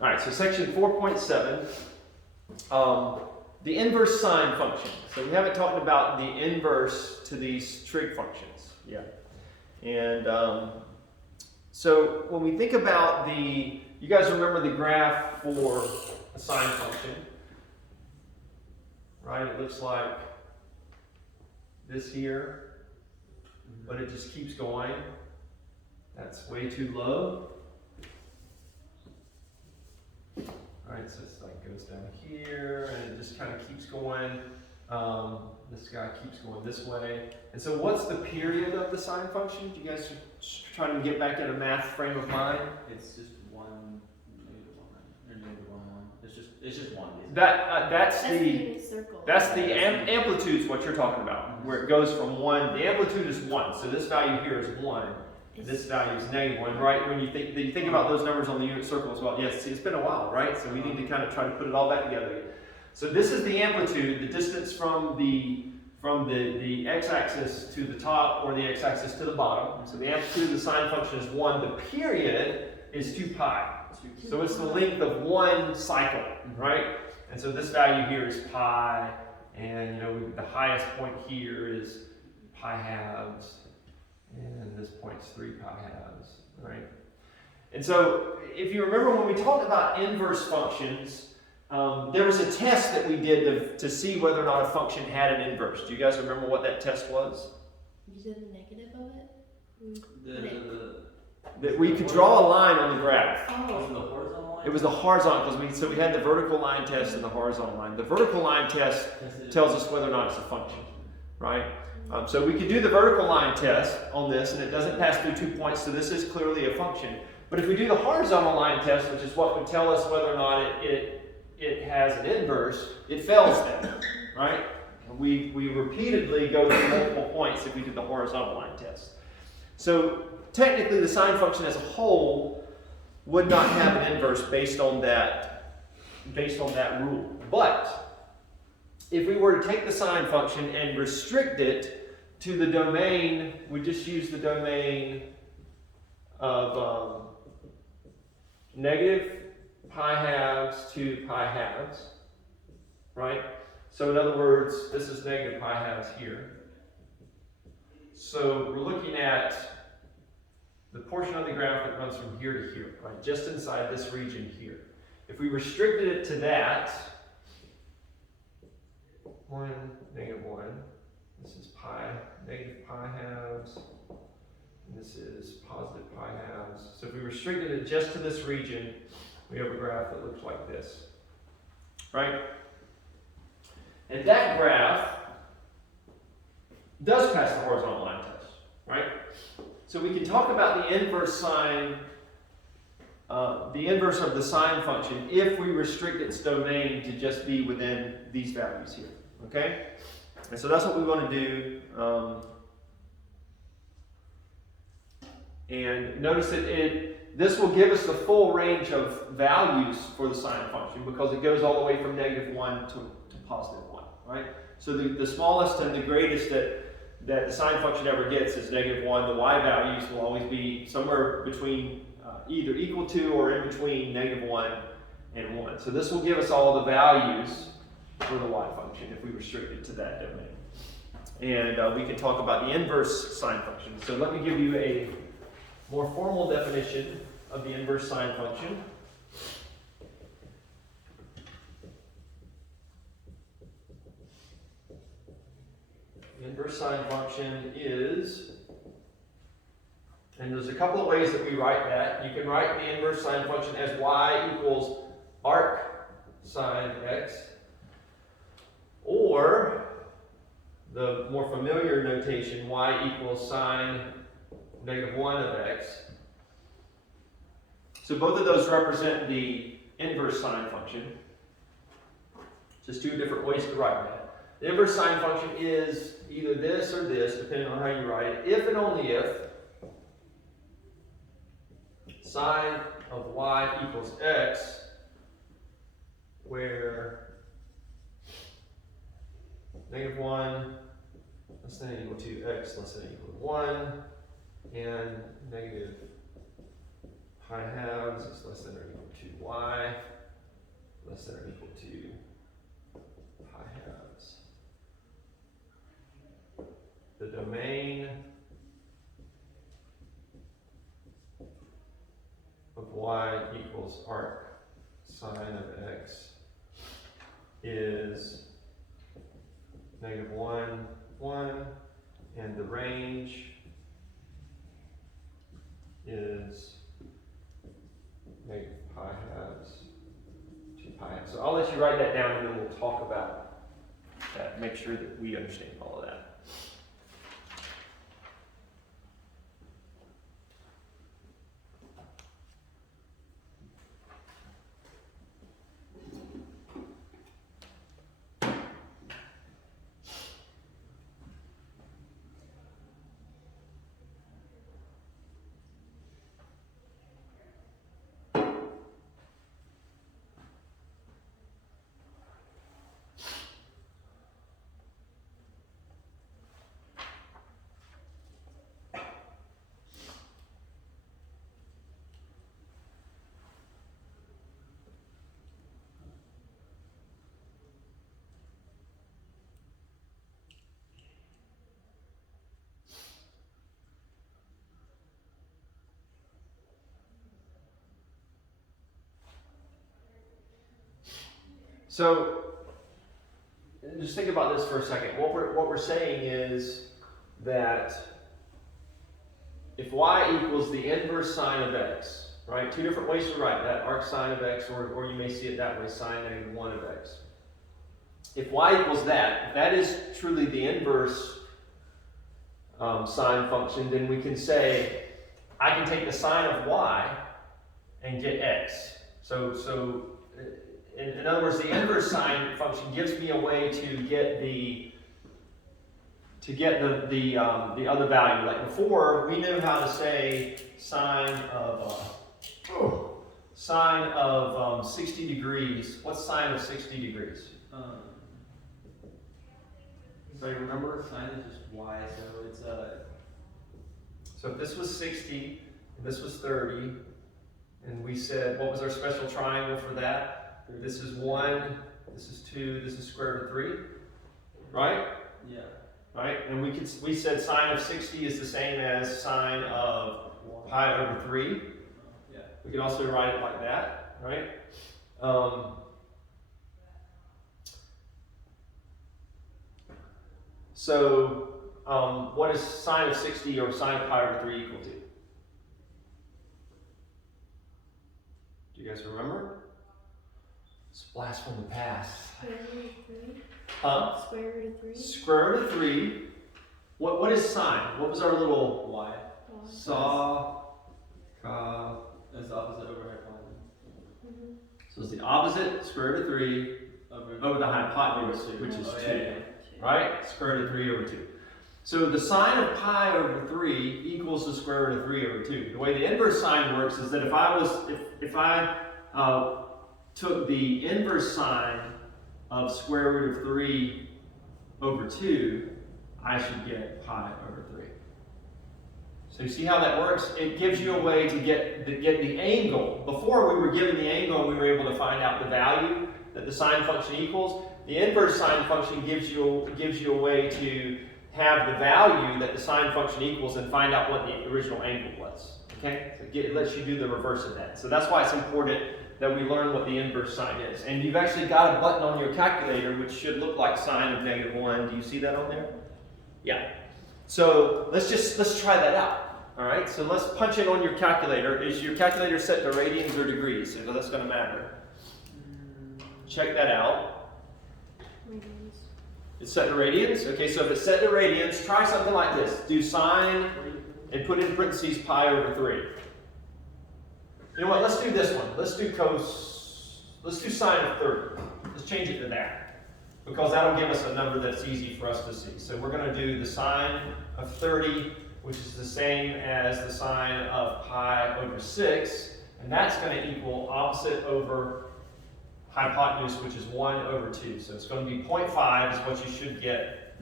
All right, so section 4.7, the inverse sine function. So we haven't talked about the inverse to these trig functions yet. And so when we think about the, you guys remember the graph for a sine function, right? It looks like this here, but it just keeps going. That's way too low. Right, so it's like goes down here and it just kind of keeps going. This guy keeps going this way. And so what's the period of the sine function? Do you guys trying to get back in a math frame of mind? It's just one negative one, or negative 1, 1. It's just one. That's the circle. That's the amplitude is what you're talking about, where it goes from 1. The amplitude is 1, so this value here is 1. This value is -1, right? When you think about those numbers on the unit circle as well. Yes, see, it's been a while, right? So we need to kind of try to put it all back together again. So this is the amplitude, the distance from the x-axis to the top or the x-axis to the bottom. So the amplitude of the sine function is 1. The period is 2 pi. So it's the length of one cycle, right? And so this value here is pi, and you know the highest point here is pi halves. And this point's 3 pi halves, right? And so, if you remember when we talked about inverse functions, there was a test that we did to see whether or not a function had an inverse. Do you guys remember what that test was? You did the negative of it? That we could draw a line on the graph. Was it the horizontal line? It was the horizontal, because we had the vertical line test and the horizontal line. The vertical line test tells us whether or not it's a function, right? So we could do the vertical line test on this, and it doesn't pass through 2 points, so this is clearly a function. But if we do the horizontal line test, which is what would tell us whether or not it has an inverse, it fails then, right? We repeatedly go through multiple points if we do the horizontal line test. So technically, the sine function as a whole would not have an inverse based on that rule. But if we were to take the sine function and restrict it to the domain, we just use the domain of negative pi halves to pi halves, right? So in other words, this is negative pi halves here. So we're looking at the portion of the graph that runs from here to here, right? Just inside this region here. If we restricted it to that, 1, -1, this is pi, negative pi halves, and this is positive pi halves. So if we restricted it just to this region, we have a graph that looks like this, right? And that graph does pass the horizontal line test, right? So we can talk about the inverse sine, the inverse of the sine function if we restrict its domain to just be within these values here. Okay? And so that's what we want to do. And notice that this will give us the full range of values for the sine function because it goes all the way from -1 to +1, right? So the smallest and the greatest that the sine function ever gets is -1. The y values will always be somewhere between either equal to or in between -1 and 1. So this will give us all the values for the y function if we restrict it to that domain. And we can talk about the inverse sine function. So let me give you a more formal definition of the inverse sine function. The inverse sine function is, and there's a couple of ways that we write that. You can write the inverse sine function as y equals arc sine x, or the more familiar notation, y equals sine -1 of x. So both of those represent the inverse sine function. Just two different ways to write that. The inverse sine function is either this or this, depending on how you write it, if and only if sine of y equals x, where -1 less than or equal to x less than or equal to 1, and negative pi halves is less than or equal to y. less than or equal to pi halves. The domain of y equals arc sine of x is -1, 1, and the range is negative pi halves to pi halves. So I'll let you write that down and then we'll talk about that. Make sure that we understand all of that. So just think about this for a second. What we're saying is that if y equals the inverse sine of x, right? Two different ways to write that, arc sine of x, or you may see it that way, sine -1 of x. If y equals that, if that is truly the inverse sine function, then we can say I can take the sine of y and get x. In other words, the inverse sine function gives me a way to get the other value. Like before, we knew how to say sine of 60 degrees. What's sine of 60 degrees? Anybody remember? Sine is just y, so it's So if this was 60 and this was 30, and we said what was our special triangle for that? This is 1, this is 2, this is square root of 3, right? yeah. Right? And we said sine of 60 is the same as sine of pi over 3. Yeah. We could also write it like that, right? What is sine of 60 or sine of pi over 3 equal to? Do you guys remember? It's a blast from the past. Square root of 3. Huh? Square root of 3. Square root of 3. What is sine? What was our little Y. saw? Ka. That's the opposite over hypotenuse. Mm-hmm. So it's the opposite, square root of 3 over the hypotenuse, which is 2. Right? Square root of 3 over 2. So the sine of pi over 3 equals the square root of 3 over 2. The way the inverse sine works is that if I took the inverse sine of square root of 3 over 2, I should get pi over 3. So you see how that works? It gives you a way to get the angle. Before we were given the angle and we were able to find out the value that the sine function equals. The inverse sine function gives you a way to have the value that the sine function equals and find out what the original angle was. Okay? So it lets you do the reverse of that. So that's why it's important that we learn what the inverse sine is. And you've actually got a button on your calculator which should look like sine of -1. Do you see that on there? Yeah. So let's try that out. All right. So let's punch in on your calculator. Is your calculator set to radians or degrees? So that's going to matter. Check that out. Radians. It's set to radians. Okay. So if it's set to radians, try something like this. Do sine and put in parentheses pi over 3. You know what? Let's do this one. Let's do sine of 30. Let's change it to that, because that'll give us a number that's easy for us to see. So we're going to do the sine of 30, which is the same as the sine of pi over 6, and that's going to equal opposite over hypotenuse, which is 1 over 2. So it's going to be 0.5 is what you should get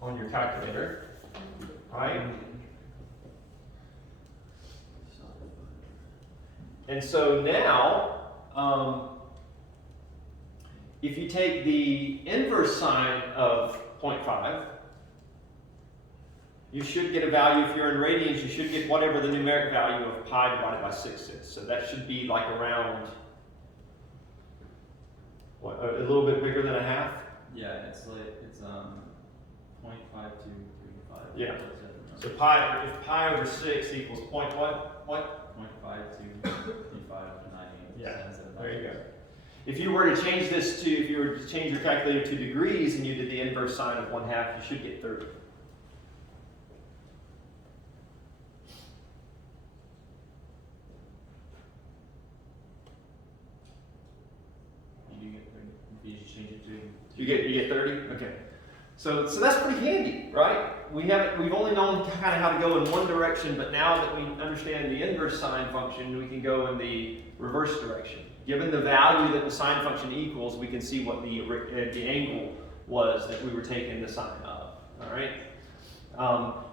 on your calculator, right? And so now, if you take the inverse sine of 0.5, you should get a value, if you're in radians, you should get whatever the numeric value of pi divided by 6 is. So that should be like around, what, a little bit bigger than a half? Yeah, it's 0.5235. Yeah. So pi, if pi over 6 equals point what? 0.523598. Yeah, there you go. If you were to change this to, if you were to change your calculator to degrees and you did the inverse sine of 1/2, you should get 30. You do get 30. If you just change it to. You get 30? Okay. So that's pretty handy, right? We've only known kind of how to go in one direction, but now that we understand the inverse sine function, we can go in the reverse direction. Given the value that the sine function equals, we can see what the angle was that we were taking the sine of. All right.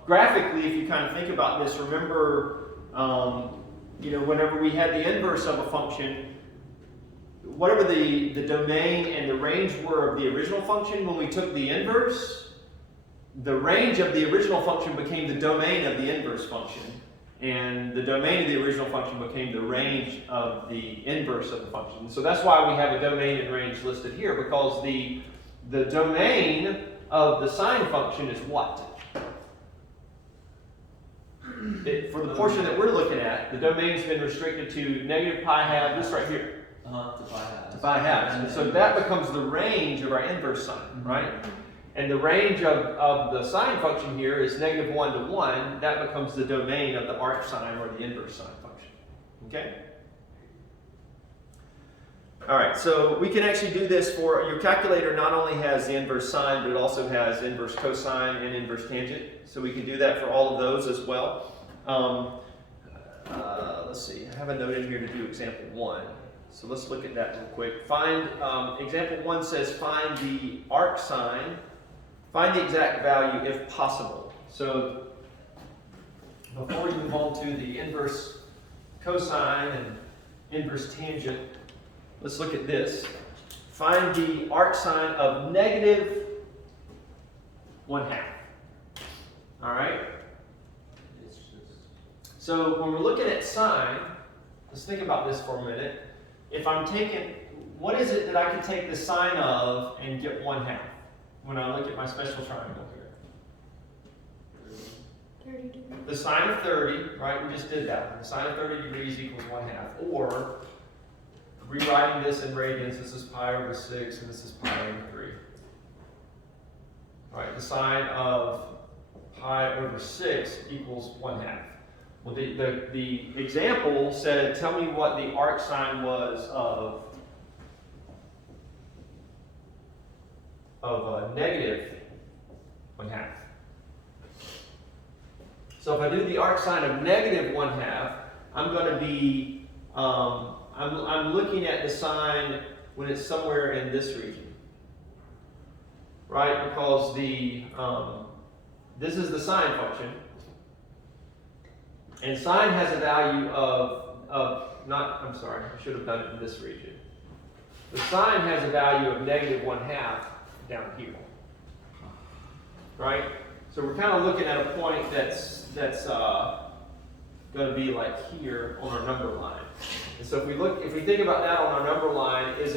Graphically, if you kind of think about this, remember, whenever we had the inverse of a function, whatever the domain and the range were of the original function, when we took the inverse, the range of the original function became the domain of the inverse function, and the domain of the original function became the range of the inverse of the function. So that's why we have a domain and range listed here, because the domain of the sine function is what? For the portion that we're looking at, the domain's been restricted to negative pi half, this right here. To pi halves. To pi halves. And so that becomes the range of our inverse sine, right? And the range of the sine function here is negative 1 to 1. That becomes the domain of the arc sine or the inverse sine function. Okay? All right, so we can actually do this for your calculator. Not only has the inverse sine, but it also has inverse cosine and inverse tangent. So we can do that for all of those as well. Let's see, I have a note in here to do example 1. So let's look at that real quick. Example 1 says find the arc sine, find the exact value if possible. So before we move on to the inverse cosine and inverse tangent, let's look at this. Find the arc sine of negative 1/2. All right? So when we're looking at sine, let's think about this for a minute. If I'm taking, what is it that I can take the sine of and get 1/2 when I look at my special triangle here? 30 degrees. The sine of 30, right? We just did that. The sine of 30 degrees equals 1/2. Or, rewriting this in radians, this is pi over 6 and this is pi over 3. All right, the sine of pi over 6 equals 1/2. Well, the example said, tell me what the arc sine was of negative 1/2. So if I do the arc sine of negative 1/2, I'm going to be, I'm looking at the sine when it's somewhere in this region, right? Because this is the sine function. And sine has a value I'm sorry, I should have done it in this region. The sine has a value of negative 1/2 down here. Right? So we're kind of looking at a point that's going to be like here on our number line. And so if we think about that on our number line, if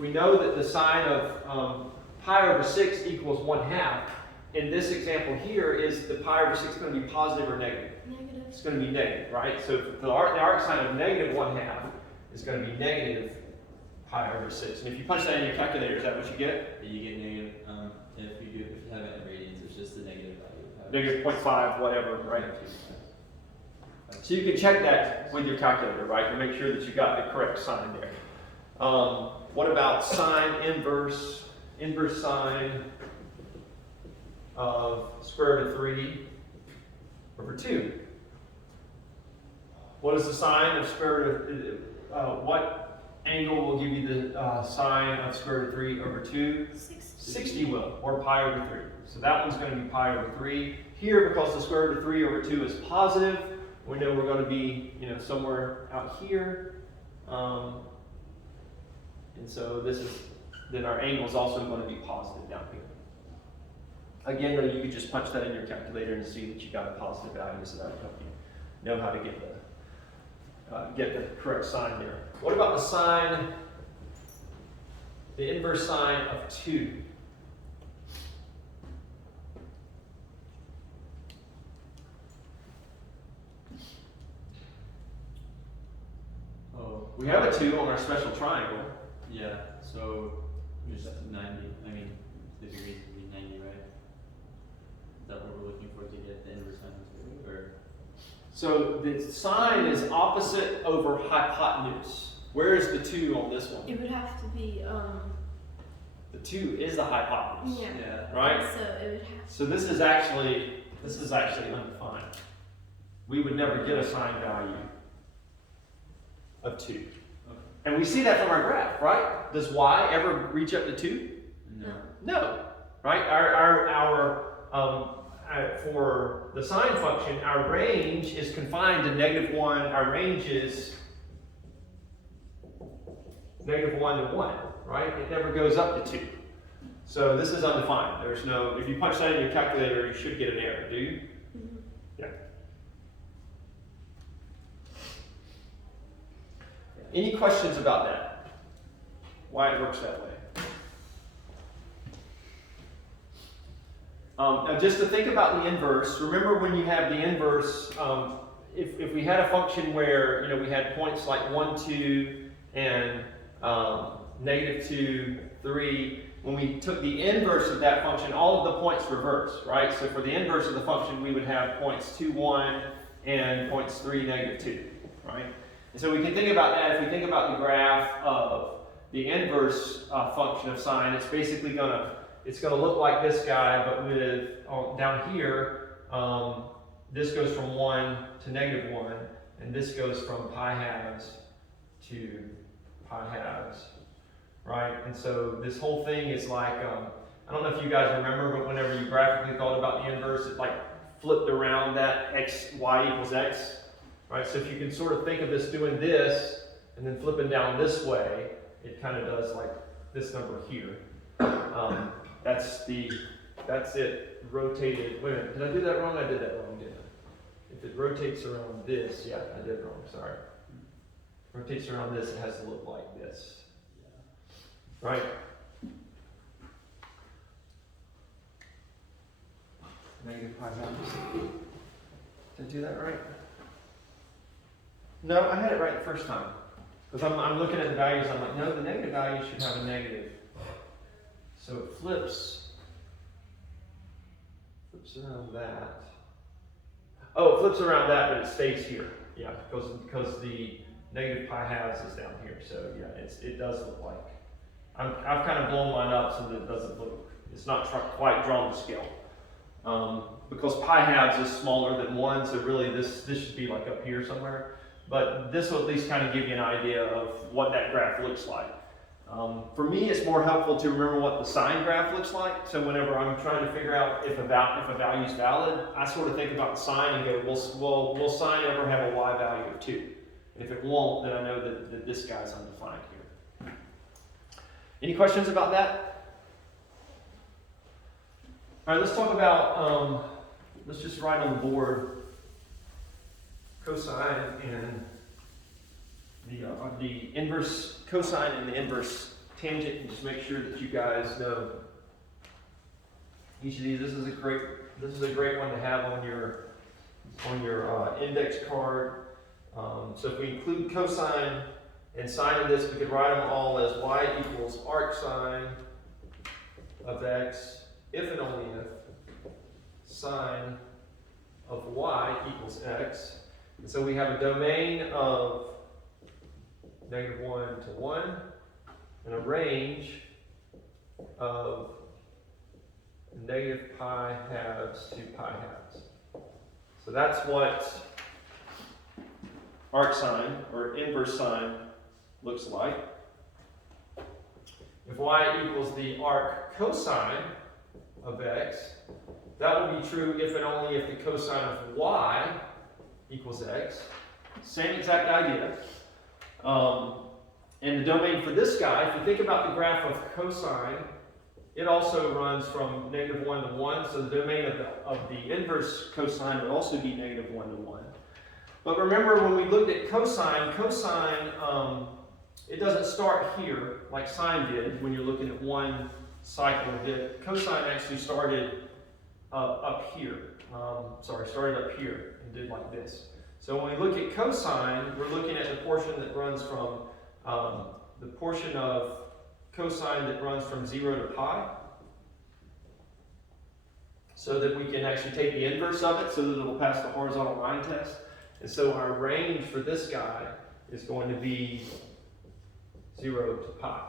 we know that the sine of pi over 6 equals 1/2, in this example here, is the pi over 6 going to be positive or negative? Negative. It's going to be negative, right? So the arc sine of negative 1/2 is going to be negative pi over 6. And if you punch that in your calculator, is that what you get? You get negative. If you have it in radians, it's just the negative value of pi. Negative 0.5, whatever, right? So you can check that with your calculator, right, and make sure that you got the correct sign there. What about sine inverse sine of square root of 3 over 2? What is the sine of square root of, what angle will give you the sine of square root of 3 over 2? 60 will, or pi over 3. So that one's going to be pi over 3. Here, because the square root of 3 over 2 is positive, we know we're going to be, somewhere out here. And so then our angle is also going to be positive down here. Again, though, you could just punch that in your calculator and see that you got a positive value, so that would help you know how to get the correct sign there. What about the sine, the inverse sine of 2? Oh, We have a 2 on our special triangle. yeah, so just 90, I mean, the degrees would be 90, right? Is that what we're looking for to get the inverse sine of 2, or? So the sine is opposite over hypotenuse. Where is the 2 on this one? It would have to be, The 2 is the hypotenuse. yeah. Yeah. Right? So it would have So this is actually undefined. We would never get a sine value of 2. Okay. And we see that from our graph, right? Does y ever reach up to 2? No. No. Right? For the sine function, our range is confined to -1. Our range is -1 to 1, right? It never goes up to 2. So this is undefined. There's no, if you punch that in your calculator, you should get an error, do you? Mhm. Yeah. Any questions about that? Why it works that way? Now just to think about the inverse, remember when you have the inverse, if we had a function where, we had points like 1, 2, and -2, 3, when we took the inverse of that function, all of the points reverse, right? So for the inverse of the function, we would have points 2, 1, and points 3, -2, right? And so we can think about that. If we think about the graph of the inverse function of sine, it's basically it's gonna look like this guy, but with down here, this goes from 1 to -1, and this goes from pi halves to pi halves, right? And so this whole thing is like, I don't know if you guys remember, but whenever you graphically thought about the inverse, it like flipped around that y equals x, right? So if you can sort of think of this doing this, and then flipping down this way, it kind of does like this number here. That's it rotated. Wait a minute, did I do that wrong? I did that wrong, didn't I? If it rotates around this, yeah, I did it wrong, sorry. Rotates around this, it has to look like this. Right? Negative pi halves. Did I do that right? No, I had it right the first time. Because I'm looking at the values, I'm like, no, the negative value should have a negative. So it flips around that. Oh, it flips around that, but it stays here. Yeah, because the negative pi halves is down here. So yeah, it does look like. I've kind of blown mine up so that it doesn't look, it's not quite drawn to scale. Because pi halves is smaller than 1, so really this should be like up here somewhere. But this will at least kind of give you an idea of what that graph looks like. For me, it's more helpful to remember what the sine graph looks like. So whenever I'm trying to figure out if a value is valid, I sort of think about the sine and go, will sine ever have a y value of 2? And if it won't, then I know that this guy's undefined here. Any questions about that? All right, let's talk about, let's just write on the board cosine and the inverse cosine and the inverse tangent, and just make sure that you guys know each of these. This is a great one to have on your index card. So if we include cosine and sine of this, we could write them all as y equals arc sine of x if and only if sine of y equals x. And so we have a domain of -1 to 1 and a range of negative pi halves to pi halves. So that's what arc sine or inverse sine looks like. If y equals the arc cosine of x, that will be true if and only if the cosine of y equals x. Same exact idea. And the domain for this guy, if you think about the graph of cosine, it also runs from -1 to 1, so the domain of the inverse cosine would also be -1 to 1. But remember when we looked at cosine, it doesn't start here like sine did when you're looking at one cycle of it. Cosine actually started up here. Started up here and did like this. So when we look at cosine, we're looking at the portion that runs from the portion of cosine that runs from 0 to pi, so that we can actually take the inverse of it so that it'll pass the horizontal line test. And so our range for this guy is going to be 0 to pi.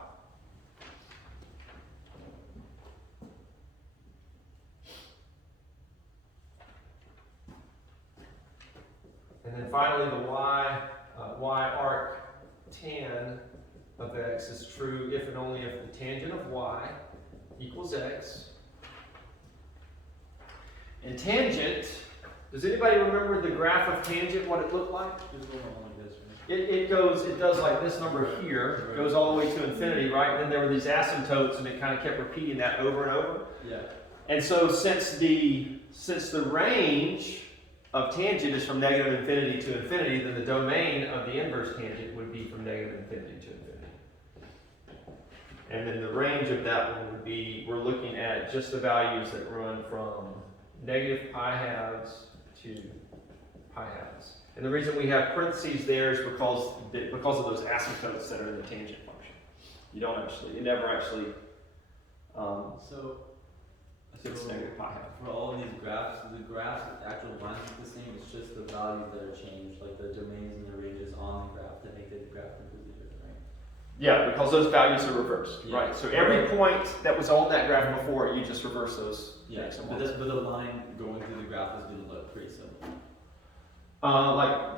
And then finally the y arc tan of x is true if and only if the tangent of y equals x. And tangent, does anybody remember the graph of tangent, what it looked like? Just going on like this, right? It does like this number here, goes all the way to infinity, right? And then there were these asymptotes and it kind of kept repeating that over and over. Yeah. And so since the range of tangent is from -infinity to infinity, then the domain of the inverse tangent would be from -infinity to infinity. And then the range of that one would be, we're looking at just the values that run from -pi-halves to pi-halves. And the reason we have parentheses there is because of those asymptotes that are in the tangent function. It never actually it's -pi-half. For all of these graphs, the actual lines are the same, it's just the values that are changed, like the domains and the ranges on the graph that make the graph completely different, right? Yeah, because those values are reversed, Yeah. right? So every point that was on that graph before, you just reverse those. Yeah, but the line going through the graph is going to look pretty similar.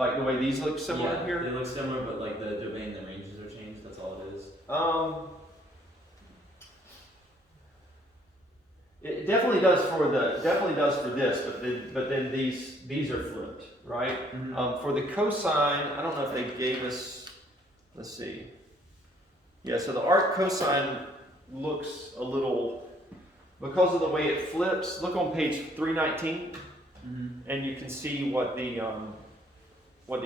Like the way these look similar Yeah, here? they look similar, but like the domain and the ranges are changed, that's all it is. It definitely does for this, but then these are flipped, right? Mm-hmm. For the cosine, I don't know if they gave us, let's see. Yeah, so the arc cosine looks a little, because of the way it flips, look on page 319, and you can see what the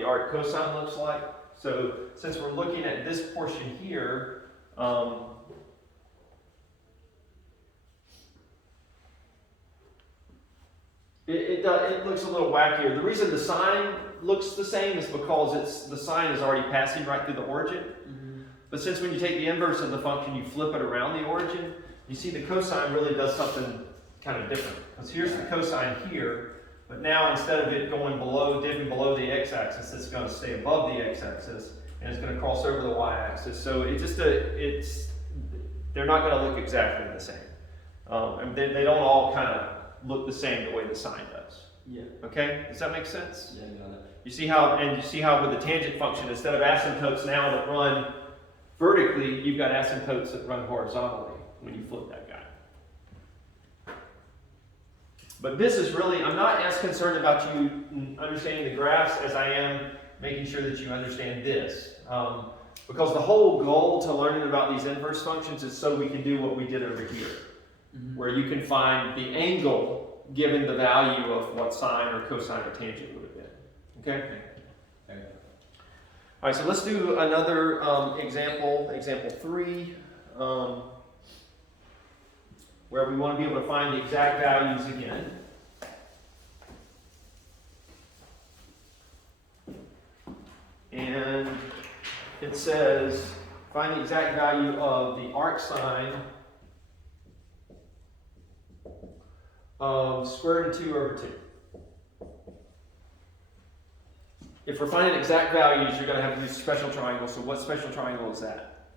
arc cosine looks like. So since we're looking at this portion here, it looks a little wackier. The reason the sign looks the same is because the sign is already passing right through the origin. But since when you take the inverse of the function, you flip it around the origin, you see the cosine really does something kind of different. Because here's the cosine here, but now instead of it dipping below the x-axis, it's going to stay above the x-axis, and it's going to cross over the y-axis. So they're not going to look exactly the same. And they don't all kind of look the same the way the sign does. Yeah. Okay? Does that make sense? Yeah, got it. You see how with the tangent function, instead of asymptotes now that run vertically, you've got asymptotes that run horizontally when you flip that guy. But this is really, I'm not as concerned about you understanding the graphs as I am making sure that you understand this. Because the whole goal to learning about these inverse functions is so we can do what we did over here. Where you can find the angle given the value of what sine or cosine or tangent would have been. Okay? All right, so let's do another example 3, where we want to be able to find the exact values again. And it says, find the exact value of the arc sine of square root of 2 over 2. If we're finding exact values, you're going to have to use special triangle. So what special triangle is that?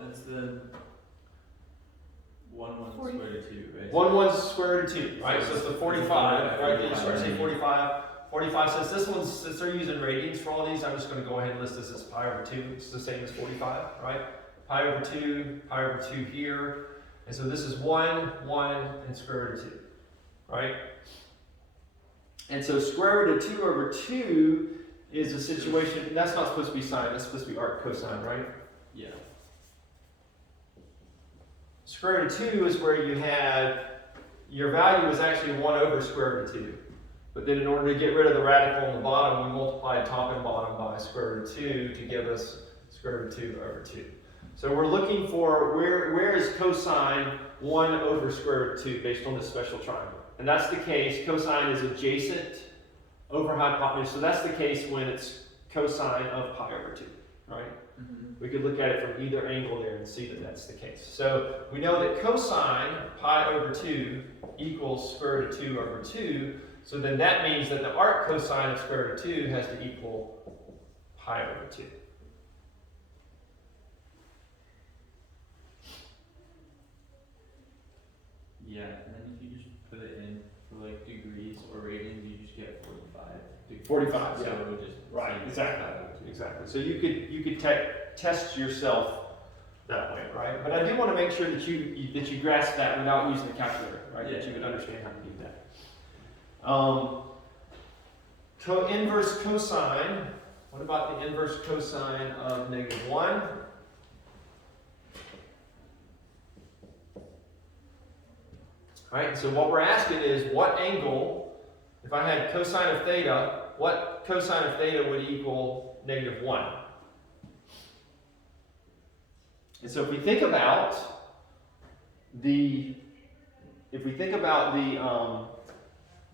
That's the 1 square root of 2, right? 1 square root of 2, right? So it's the 45, right? You start to say 45. 45 says this one's, since they're using radians for all these, I'm just going to go ahead and list this as pi over 2. It's the same as 45, right? Pi over 2 here. And so this is 1, and square root of 2, right? And so square root of 2 over 2 is a situation, that's not supposed to be sine, that's supposed to be arc cosine, right? Yeah. Square root of 2 is where you have, your value is actually 1 over square root of 2. But then in order to get rid of the radical on the bottom, we multiplied top and bottom by square root of 2 to give us square root of 2 over 2. So we're looking for where is cosine 1 over square root of 2 based on this special triangle. And that's the case, cosine is adjacent over hypotenuse. So that's the case when it's cosine of pi over 2, right? We could look at it from either angle there and see that that's the case. So we know that cosine pi over 2 equals square root of 2 over 2. So then that means that the arc cosine of square root of 2 has to equal pi over 2. Yeah, and then if you just put it in for like degrees or radians, you just get 45 degrees. 45, so yeah. it would just Right, say exactly. 5 over 2. Exactly. So you could test yourself that way, right? But I do want to make sure that you grasp that without using the calculator, right? Yeah. That you would understand how to do that. Inverse cosine. What about the inverse cosine of -1? Right. So what we're asking is, what angle, if I had cosine of theta, what cosine of theta would equal -1? And so if we think about the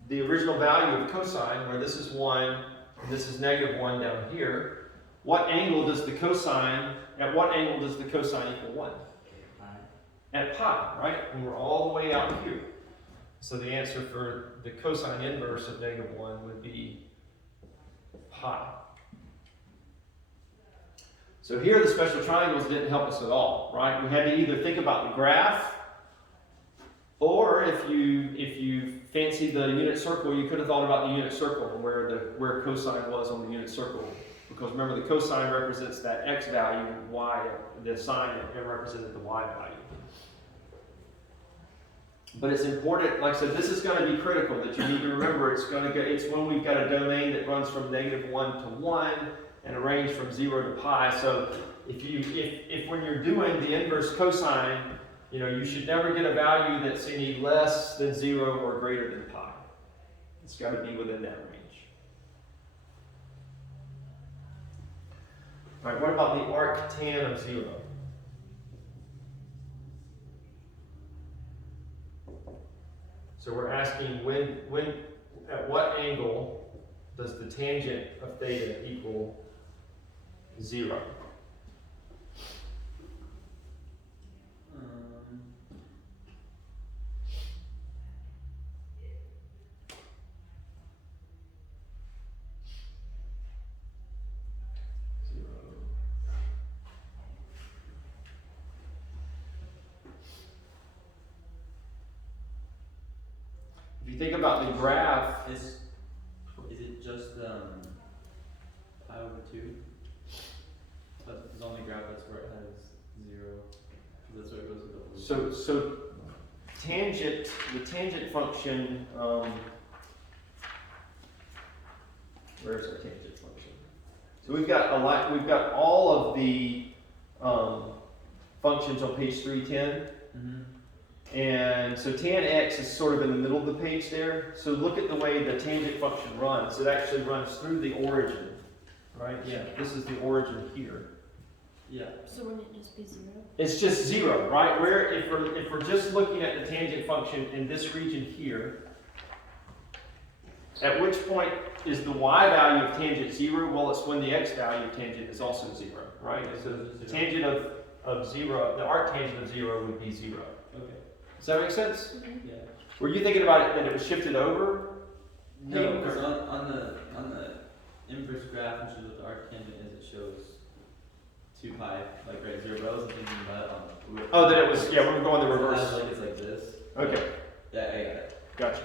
the original value of cosine, where this is 1 and this is -1 down here, what angle does the cosine, at what angle does the cosine equal 1? At pi, right? And we're all the way out here. So the answer for the cosine inverse of -1 would be pi. So here the special triangles didn't help us at all, right? We had to either think about the graph, or if you fancy the unit circle, you could have thought about the unit circle and where cosine was on the unit circle. Because remember, the cosine represents that x value, and the sine it represented the y value. But it's important, like I said, this is going to be critical that you need to remember. It's when we've got a domain that runs from -1 to 1 and a range from 0 to pi. So if when you're doing the inverse cosine, you should never get a value that's any less than 0 or greater than pi. It's got to be within that range. All right, what about the arc tan of 0? So we're asking at what angle does the tangent of theta equal 0? If you think about the graph, Is it just pi over 2? Because on the graph that's where it has 0. That's where it goes with the blue. so the tangent function, where's our tangent function? So we've got all of the functions on page 310. And so tan x is sort of in the middle of the page there. So look at the way the tangent function runs. It actually runs through the origin, right? Yeah, this is the origin here. Yeah. So wouldn't it just be 0? It's just 0, right? If we're just looking at the tangent function in this region here, at which point is the y value of tangent 0? Well, it's when the x value of tangent is also 0, right? So the tangent of 0, the arc tangent of 0 would be 0. Okay. Does that make sense? Yeah. Were you thinking about it that it was shifted over? No, because on the inverse graph, which is what the arc tangent is, it shows 2 pi, like right 0. But I wasn't thinking about it Oh, that it was, yeah, we were going the reverse. It's like this. Okay, Yeah, I got it. gotcha.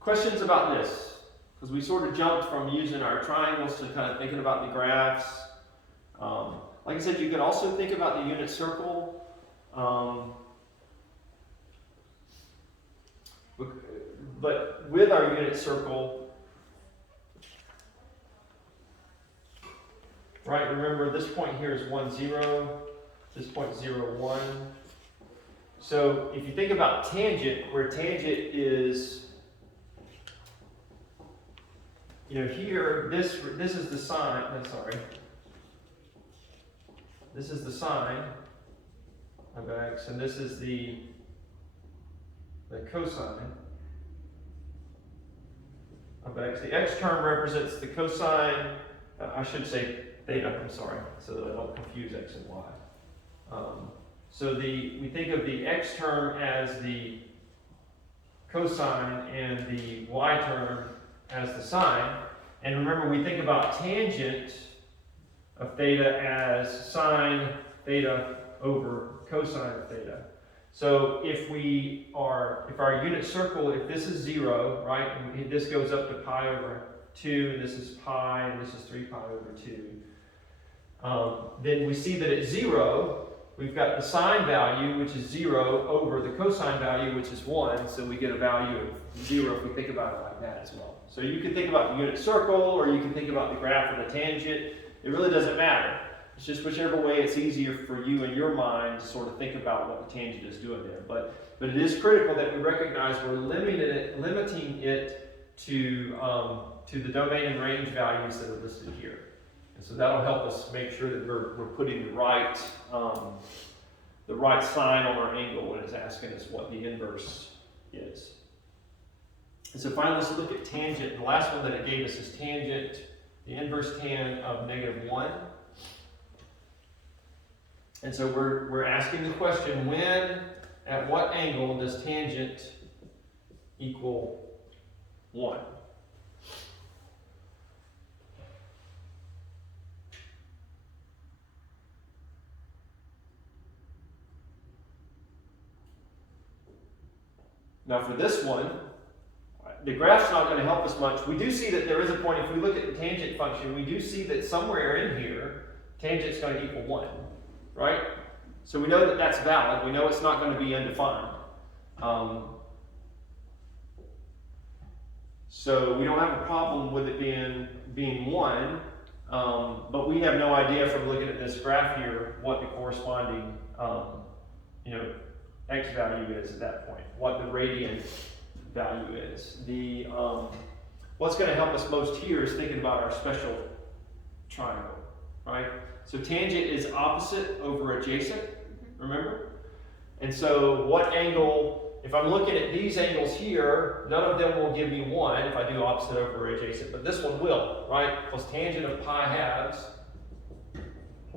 Questions about this? Because we sort of jumped from using our triangles to kind of thinking about the graphs. Like I said, you can also think about the unit circle. But with our unit circle, right, remember this point here is 1, 0, this point 0, 1. So if you think about tangent, where tangent is, here, this is the sine, this is the sine of x, and this is the cosine of x. The x term represents the cosine, I should say theta, I'm sorry, so that I don't confuse x and y. So we think of the x term as the cosine and the y term as the sine. And remember, we think about tangent of theta as sine theta over cosine of theta. So if our unit circle, if this is 0, right, and this goes up to pi over 2, and this is pi, and this is 3 pi over 2, then we see that at 0, we've got the sine value, which is 0, over the cosine value, which is 1, so we get a value of 0 if we think about it like that as well. So you can think about the unit circle, or you can think about the graph of the tangent. It really doesn't matter. It's just whichever way it's easier for you in your mind to sort of think about what the tangent is doing there. But it is critical that we recognize we're limiting it to the domain and range values that are listed here. And so that'll help us make sure that we're putting the right sign on our angle when it's asking us what the inverse is. And so finally, let's look at tangent. The last one that it gave us is tangent, the inverse tan of -1. And so we're asking the question, at what angle does tangent equal 1? Now for this one, the graph's not going to help us much. We do see that there is a point, if we look at the tangent function, we do see that somewhere in here, tangent's going to equal 1, right? So we know that that's valid. We know it's not going to be undefined. So we don't have a problem with it being 1, but we have no idea from looking at this graph here what the corresponding x value is at that point, what the radian value is. What's going to help us most here is thinking about our special triangle, right? So tangent is opposite over adjacent, remember? And so what angle, if I'm looking at these angles here, none of them will give me 1 if I do opposite over adjacent, but this one will, right? Because tangent of pi halves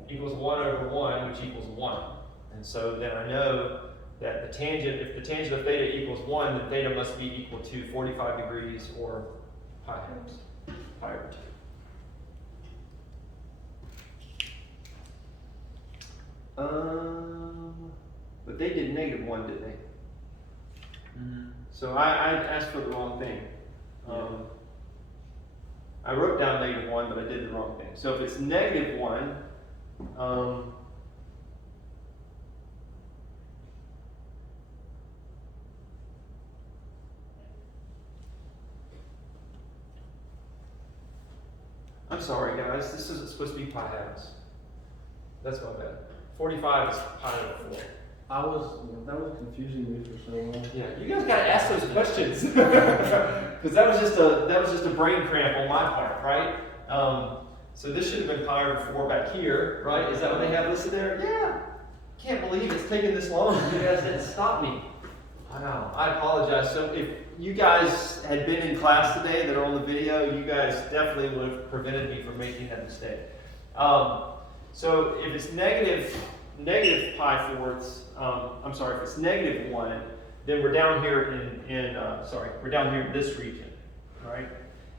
equals 1 over 1, which equals 1. And so then I know that if the tangent of theta equals 1, then theta must be equal to 45 degrees or pi halves, pi over 2. But they did -1, didn't they? Mm-hmm. So I asked for the wrong thing. I wrote down -1, but I did the wrong thing. So if it's -1, I'm sorry guys, this isn't supposed to be pi halves. That's my bad. 45 is pi over 4. That was confusing me for so long. Yeah, you guys gotta ask those questions. Because that was just a brain cramp on my part, right? So this should have been pi over 4 back here, right? Is that what they have listed there? Yeah. Can't believe it's taken this long. You guys didn't stop me. I know. I apologize. So if you guys had been in class today that are on the video, you guys definitely would have prevented me from making that mistake. So if it's negative pi fourths, if it's -1, then we're down here we're down here in this region, right?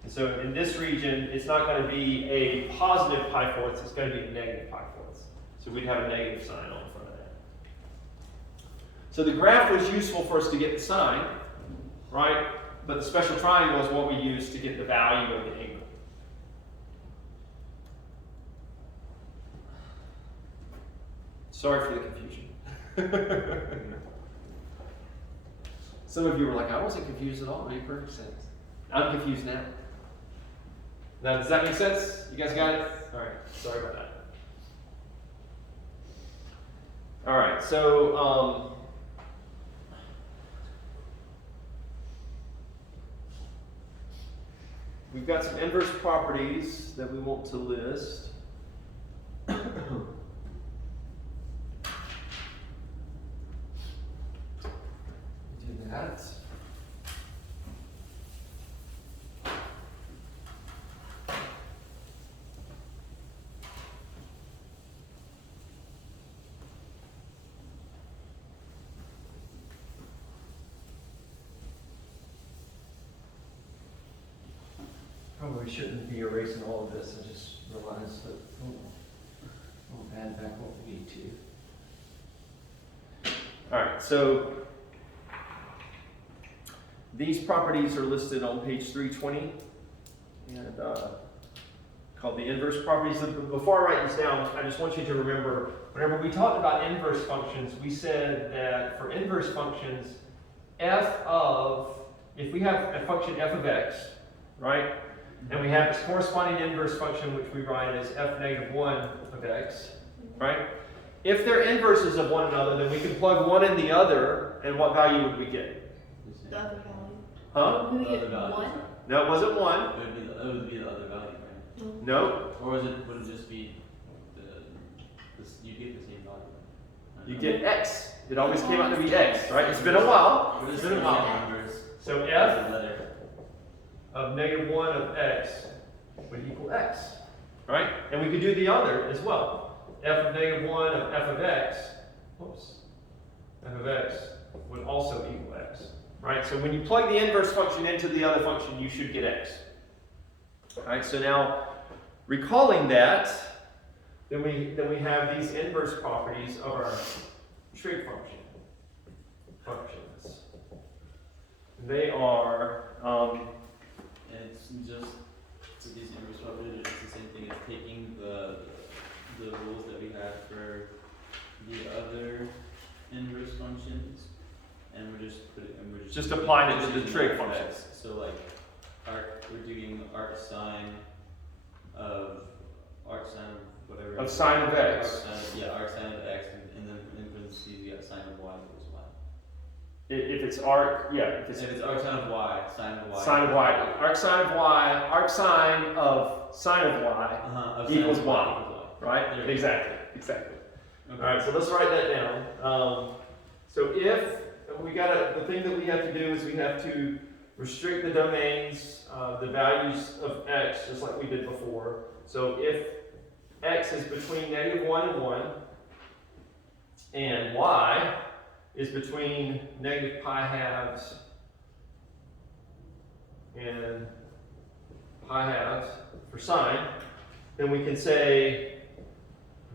And so in this region, it's not going to be a positive pi fourths, it's going to be a negative pi fourths. So we'd have a negative sign on the front of that. So the graph was useful for us to get the sign, right? But the special triangle is what we use to get the value of the angle. Sorry for the confusion. Some of you were like, I wasn't confused at all. It made perfect sense. I'm confused now. Now, does that make sense? You guys got it? All right. Sorry about that. All right. So, we've got some inverse properties that we want to list. Do that. Probably shouldn't be erasing all of this. I just realized that I'll add back what we need to. All right, so these properties are listed on page 320 and called the inverse properties. Before I write this down, I just want you to remember, whenever we talked about inverse functions, we said that for inverse functions, if we have a function f of x, right? And we have this corresponding inverse function, which we write as f negative 1 of x, right? If they're inverses of one another, then we can plug one in the other, and what value would we get? The other value. Huh? We The get other value, 1? No, it wasn't 1. It would be the other value, right? No. Or would it just be you get the same value? You get x. It always came out to be x, right? It's been a while. We're It's just been a while. numbers. So As f a letter. of negative 1 of x would equal x, right? And we could do the other as well. F of negative 1 of f of x, f of x would also equal x, right? So when you plug the inverse function into the other function, you should get x. All right, so now recalling that, then we have these inverse properties of our trig functions. They are, And it's just, so these inverse properties are just the same thing as taking the rules that we had for the other inverse functions, and we're just applying it to the using trig arc functions. x. So like, we're doing arc sine of whatever. of sine of x. Arc sine of x, and then in parentheses we got sine of y equals y. If it's arc, yeah, If it's arc sine of y, sine of y. sine of y. Arc sine of y, arc sine of sine of y Of equals sine of y, equals right? There we go. Exactly. Okay. All right, so let's write that down. So if the thing that we have to do is we have to restrict the domains, the values of x, just like we did before. So if x is between negative 1 and 1, and y is between negative pi halves and pi halves for sine, then we can say,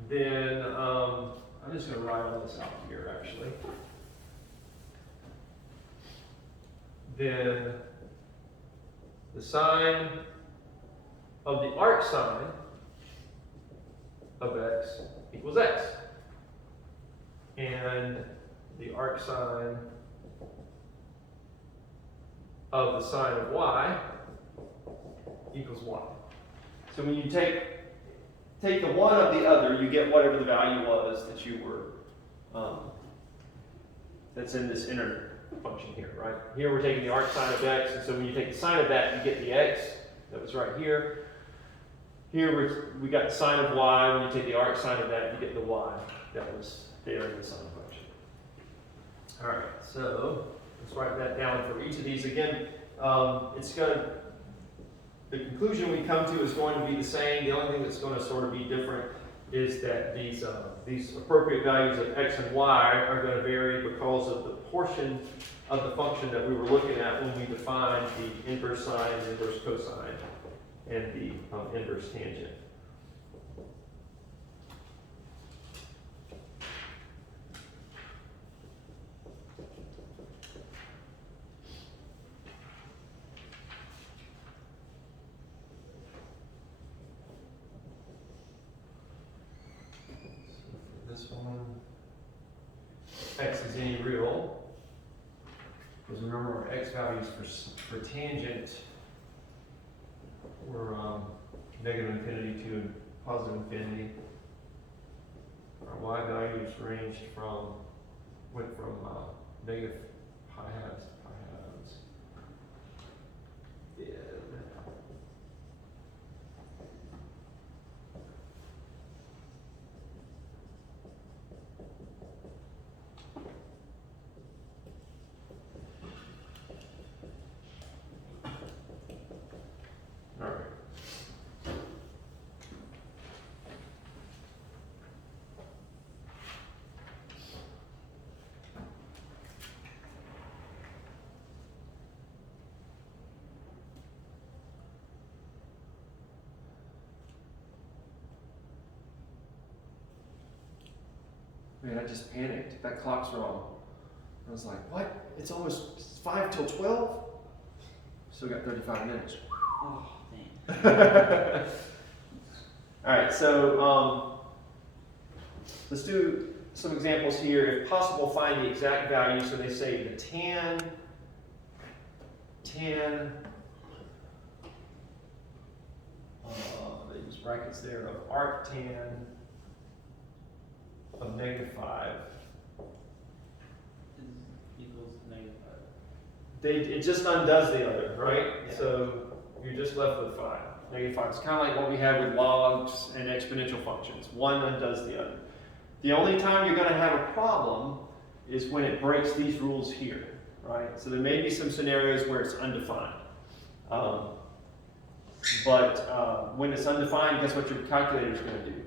then, I'm just going to write all this out here actually. Then the sine of the arc sine of x equals x. And the arc sine of the sine of y equals y. So when you take the one of the other, you get whatever the value was that you were, that's in this inner function here, right? Here we're taking the arc sine of x, and so when you take the sine of that, you get the x that was right here. Here we got the sine of y. When you take the arc sine of that, you get the y that was there in the sine function. All right, so let's write that down for each of these. Again, the conclusion we come to is going to be the same. The only thing that's going to sort of be different is that these appropriate values of x and y are going to vary because of the portion of the function that we were looking at when we defined the inverse sine, the inverse cosine, and the inverse tangent. This one, x is any real, because remember for tangent, were negative infinity to positive infinity. Our y values ranged went from negative pi halves to pi halves. All right. Man, I just panicked. That clock's wrong. I was like, what? It's almost 5 till 12? Still got 35 minutes. Oh, dang. All right, so let's do some examples here. If possible, find the exact value. So they say the tan, they use brackets there, of arctan of negative 5. Is equals negative 5. It just undoes the other, right? Yeah. So you're just left with 5. Negative 5. It's kind of like what we have with logs and exponential functions. One undoes the other. The only time you're going to have a problem is when it breaks these rules here, right? So there may be some scenarios where it's undefined. But when it's undefined, guess what your calculator is going to do?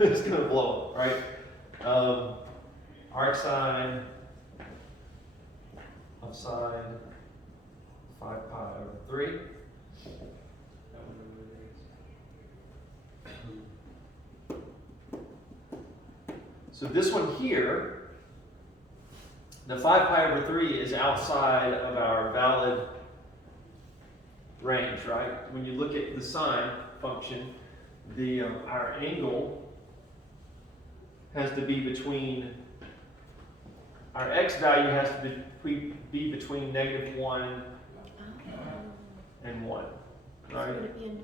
It's going to blow up, right? Arc sine of sine 5 pi over 3. That one over there. So this one here, the 5 pi over 3 is outside of our valid range, right? When you look at the sine function, our angle has to be between, our x value has to be between negative 1 and 1, right?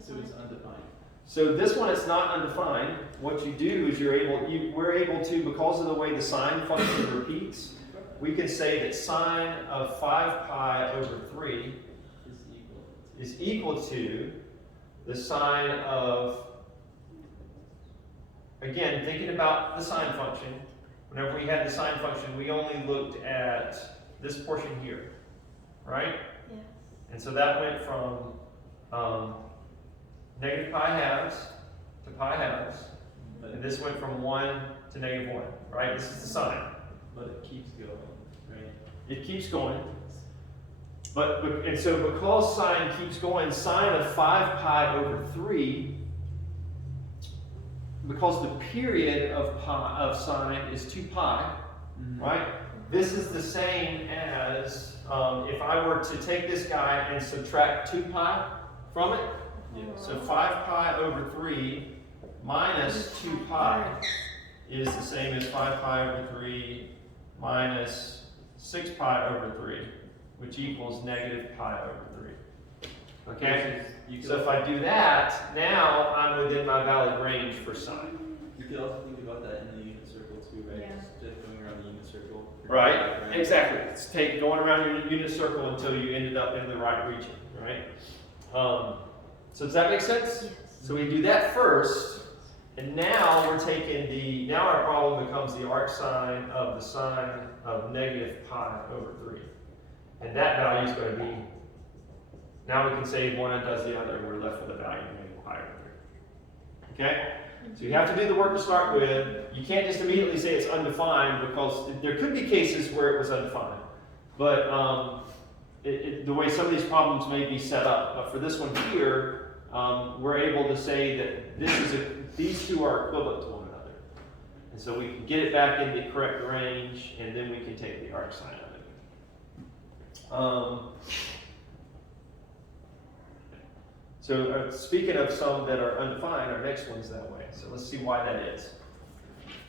So it's undefined. So this one is not undefined. What you do is we're able to, because of the way the sine function repeats, we can say that sine of 5 pi over 3 is equal to the sine of, again, thinking about the sine function, whenever we had the sine function, we only looked at this portion here, right? Yes. And so that went from negative pi halves to pi halves, and this went from 1 to negative 1, right? This is the sine. But it keeps going, right? It keeps going. And so because sine keeps going, sine of 5 pi over 3, because the period of sine is 2 pi, right? This is the same as if I were to take this guy and subtract 2 pi from it. Yeah. So 5 pi over 3 minus 2 pi is the same as 5 pi over 3 minus 6 pi over 3, which equals negative pi over 3. Okay? So if I do that, now I'm within my valid range for sine. You could also think about that in the unit circle too, right? Yeah. Just going around the unit circle. Right? Exactly. It's going around your unit circle until you ended up in the right region, right? So does that make sense? Yes. So we do that first, and now we're taking now our problem becomes the arc sine of the sine of negative pi over 3. And that value is going to be, now we can say one undoes the other, and we're left with a value of negative pi over 3. Okay? So you have to do the work to start with. You can't just immediately say it's undefined, because there could be cases where it was undefined. But the way some of these problems may be set up. But for this one here, we're able to say that these two are equivalent to one another. And so we can get it back in the correct range, and then we can take the arc sine of it. So speaking of some that are undefined, our next one's that way. So let's see why that is.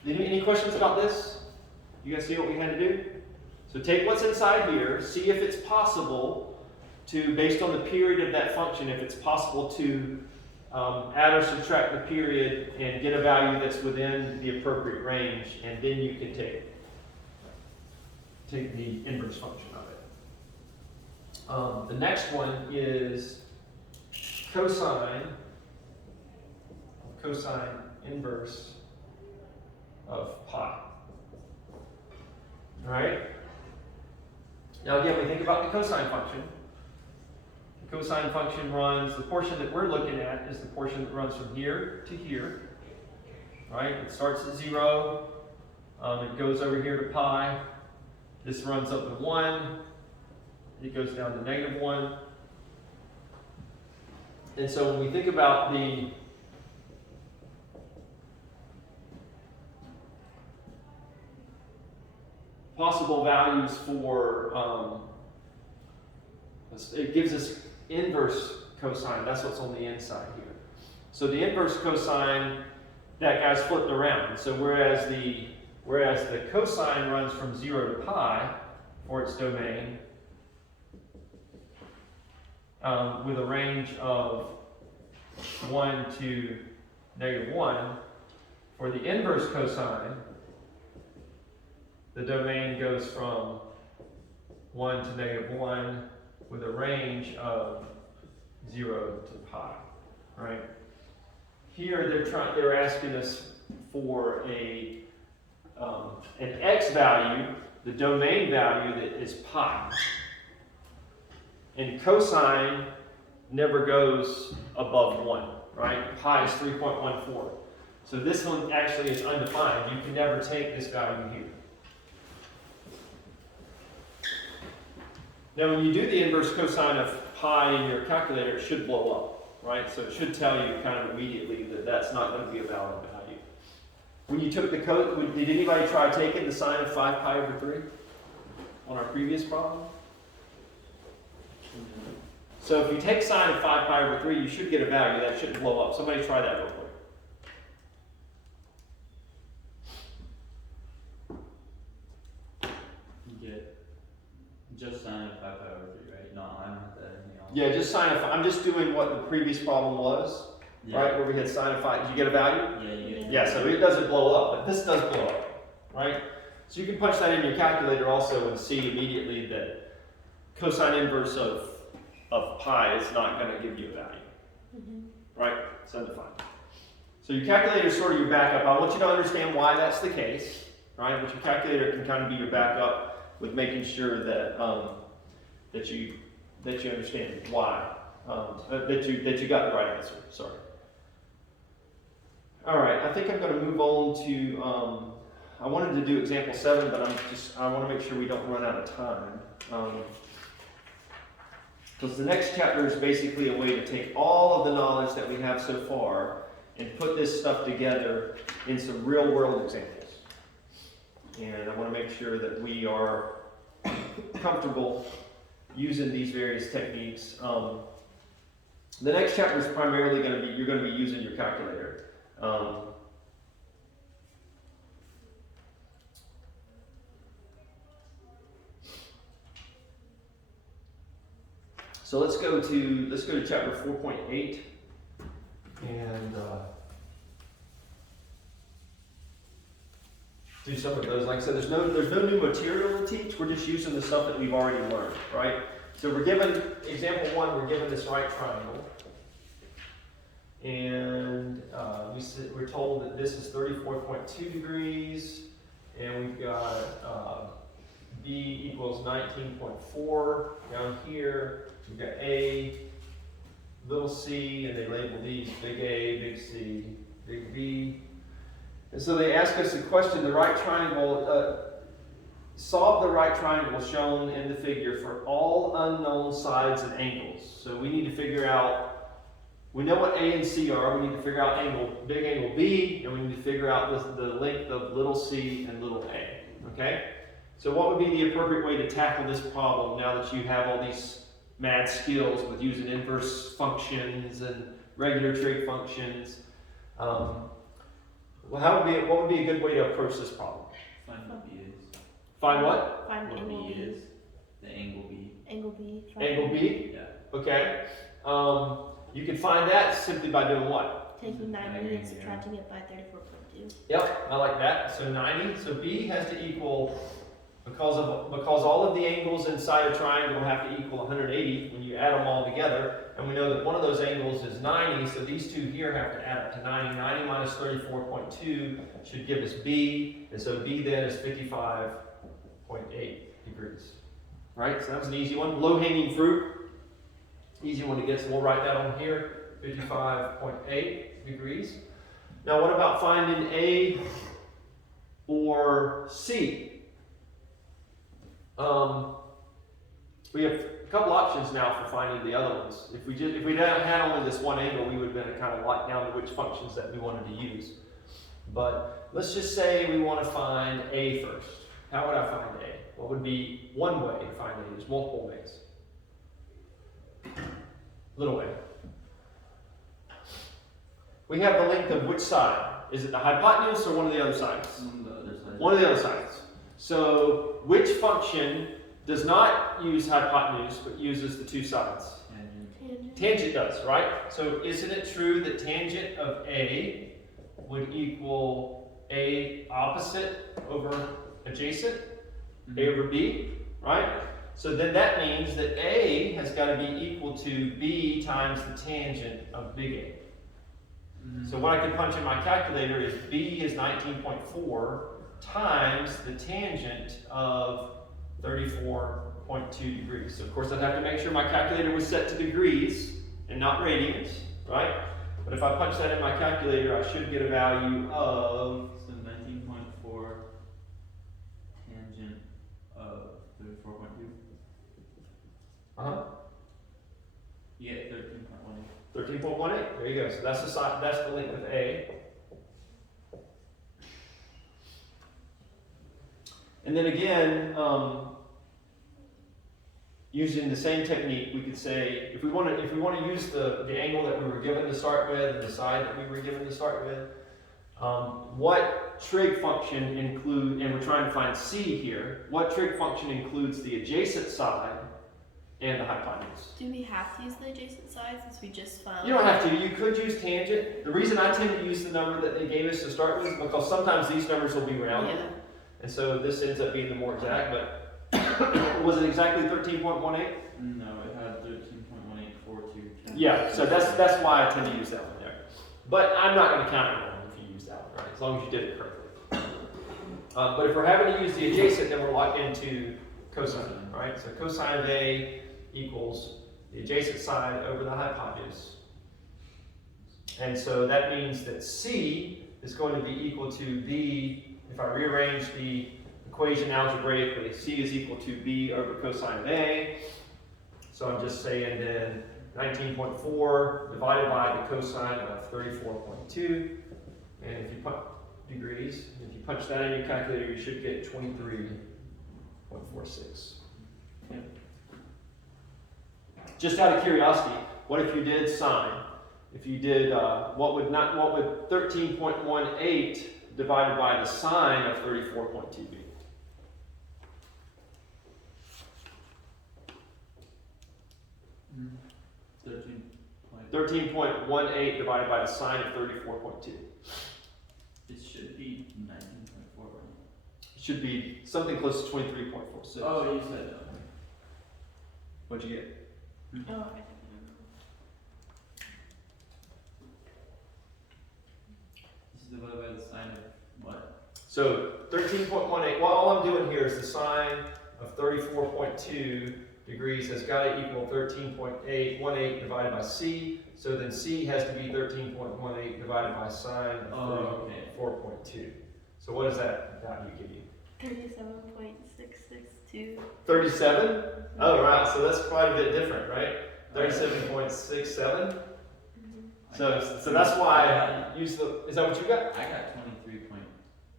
Any questions about this? You guys see what we had to do? So take what's inside here, see if it's possible to, based on the period of that function, if it's possible to add or subtract the period and get a value that's within the appropriate range, and then you can take the inverse function of it. The next one is cosine inverse of pi. All right? Now again, we think about the cosine function. The cosine function runs, the portion that we're looking at is the portion that runs from here to here. Right? It starts at 0, it goes over here to pi. This runs up to 1, it goes down to -1. And so when we think about the possible values for, it gives us inverse cosine, that's what's on the inside here. So the inverse cosine, that guy's flipped around. So whereas the cosine runs from 0 to pi for its domain, with a range of 1 to -1, for the inverse cosine, the domain goes from 1 to -1 with a range of 0 to pi, right? Here they're asking us for an x value, the domain value that is pi. And cosine never goes above 1, right? Pi is 3.14. So this one actually is undefined. You can never take this value here. Now when you do the inverse cosine of pi in your calculator, it should blow up, right? So it should tell you kind of immediately that that's not going to be a valid value. When you took the did anybody try taking the sine of 5 pi over 3 on our previous problem? So if you take sine of 5 pi over 3, you should get a value. That shouldn't blow up. Somebody try that real quick. You get just sine of 5 pi over 3, right? No, I don't have to add anything else. Yeah, just sine of 5. I'm just doing what the previous problem was, right? Where we had sine of 5. Did you get a value? Yeah, you get. Yeah, so it doesn't blow up, but this does blow up, right? So you can punch that in your calculator also and see immediately that cosine inverse of pi is not going to give you a value, right? It's undefined. So your calculator is sort of your backup. I want you to understand why that's the case, right? But your calculator can kind of be your backup with making sure that that you understand why that you got the right answer. Sorry. All right, I think I'm going to move on to. I wanted to do example 7, but I want to make sure we don't run out of time. Because the next chapter is basically a way to take all of the knowledge that we have so far and put this stuff together in some real world examples. And I want to make sure that we are comfortable using these various techniques. The next chapter is primarily going to be, you're going to be using your calculator. So let's go to chapter 4.8 and do some of those. Like I said, there's no new material to teach. We're just using the stuff that we've already learned, right? So we're given example 1. We're given this right triangle, and we're told that this is 34.2 degrees, and we've got B equals 19.4 down here. We've got A, little c, and they label these big A, big C, big B. And so they ask us the question, the right triangle, solve the right triangle shown in the figure for all unknown sides and angles. So we need to figure out, we know what A and C are, we need to figure out big angle B, and we need to figure out the length of little c and little a, okay? So what would be the appropriate way to tackle this problem now that you have all these mad skills with using inverse functions and regular trig functions? What would be a good way to approach this problem? Find what B is. Find what? Find What angle B B. is, the angle B. Angle B. Find Angle B? Yeah. Okay. You can find that simply by doing what? Taking 90 and Yeah. subtracting it by 34.2. Yep, I like that. So 90. So B has to equal, because all of the angles inside a triangle have to equal 180 when you add them all together. And we know that one of those angles is 90, so these two here have to add up to 90. 90 minus 34.2 should give us B, and so B then is 55.8 degrees. Right, so that was an easy one. Low-hanging fruit, easy one to get, so we'll write that on here, 55.8 degrees. Now what about finding A or C? We have a couple options now for finding the other ones. If we had only this one angle, we would have been kind of locked down to which functions that we wanted to use. But let's just say we want to find A first. How would I find A? What would be one way to find A? There's multiple ways. Little way. We have the length of which side? Is it the hypotenuse or one of the other sides? On the other side. One of the other sides. So which function does not use hypotenuse but uses the two sides? Tangent. Tangent does, right? So isn't it true that tangent of A would equal A opposite over adjacent? A over B, right? So then that means that A has got to be equal to B times the tangent of big A. So what I can punch in my calculator is B is 19.4 times the tangent of 34.2 degrees. So of course I'd have to make sure my calculator was set to degrees and not radians, right? But if I punch that in my calculator, I should get a value of, So 19.4 tangent of 34.2. You get 13.18. 13.18. There you go. So that's the side, that's the length of A. And then again, using the same technique, we could say if we want to use the angle that we were given to start with and the side that we were given to start with, what trig function include? And we're trying to find C here. What trig function includes the adjacent side and the hypotenuse? Do we have to use the adjacent sides since we just found? You don't have to. You could use tangent. The reason I tend to use the number that they gave us to start with is because sometimes these numbers will be rounded. Yeah. And so this ends up being the more exact, but was it exactly 13.18? No, it had 13.1842. Yeah, so that's why I tend to use that one there. But I'm not going to count it wrong if you use that one, right? As long as you did it correctly. But if we're having to use the adjacent, then we're locked into cosine, right? So cosine of A equals the adjacent side over the hypotenuse. And so that means that C is going to be equal to B. If I rearrange the equation algebraically, C is equal to B over cosine of A. So I'm just saying then 19.4 divided by the cosine of 34.2. And if you punch degrees, if you punch that in your calculator, you should get 23.46. Okay. Just out of curiosity, what if you did sine? If you did, what would 13.18 divided by the sine of 34.2 be? 13.18 divided by the sine of 34.2. It should be 19.4, right? It should be something close to 23.46. Oh, you said that. What'd you get? Oh, I don't know. This is divided by the sine of what? So 13.18, well, all I'm doing here is the sine of 34.2 degrees has got to equal 13.18 divided by C. So then C has to be 13.18 divided by sine of 34.2. So what does that value give you? 37.662. 37? Oh, right. So that's quite a bit different, right? 37.67. So that's why I use the. Is that what you got? I got 23.4.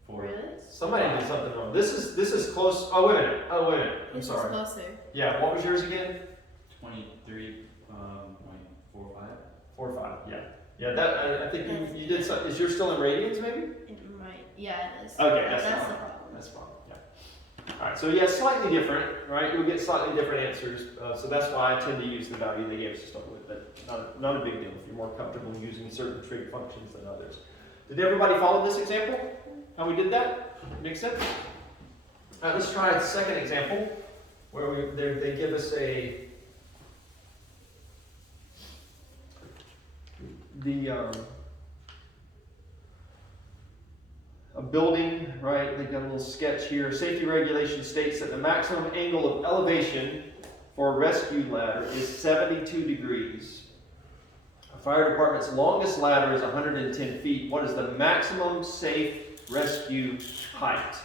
Really? Somebody did something wrong. This is close. Oh wait a minute. I'm This is sorry. closer. Yeah. What was yours again? 23.45. 4.5. Yeah. Yeah. That I think you did. Is yours still in radians maybe? It might. Yeah, it is. Okay, that's the fine. problem. That's fine. Yeah. All right, so yeah, slightly different, right? You'll get slightly different answers. So that's why I tend to use the value they gave us to start with, but not a big deal if you're more comfortable using certain trig functions than others. Did everybody follow this example? How we did that? Make sense? All right, let's try the second example where they give us a building, right? They've got a little sketch here. Safety regulation states that the maximum angle of elevation for a rescue ladder is 72 degrees. A fire department's longest ladder is 110 feet. What is the maximum safe rescue height?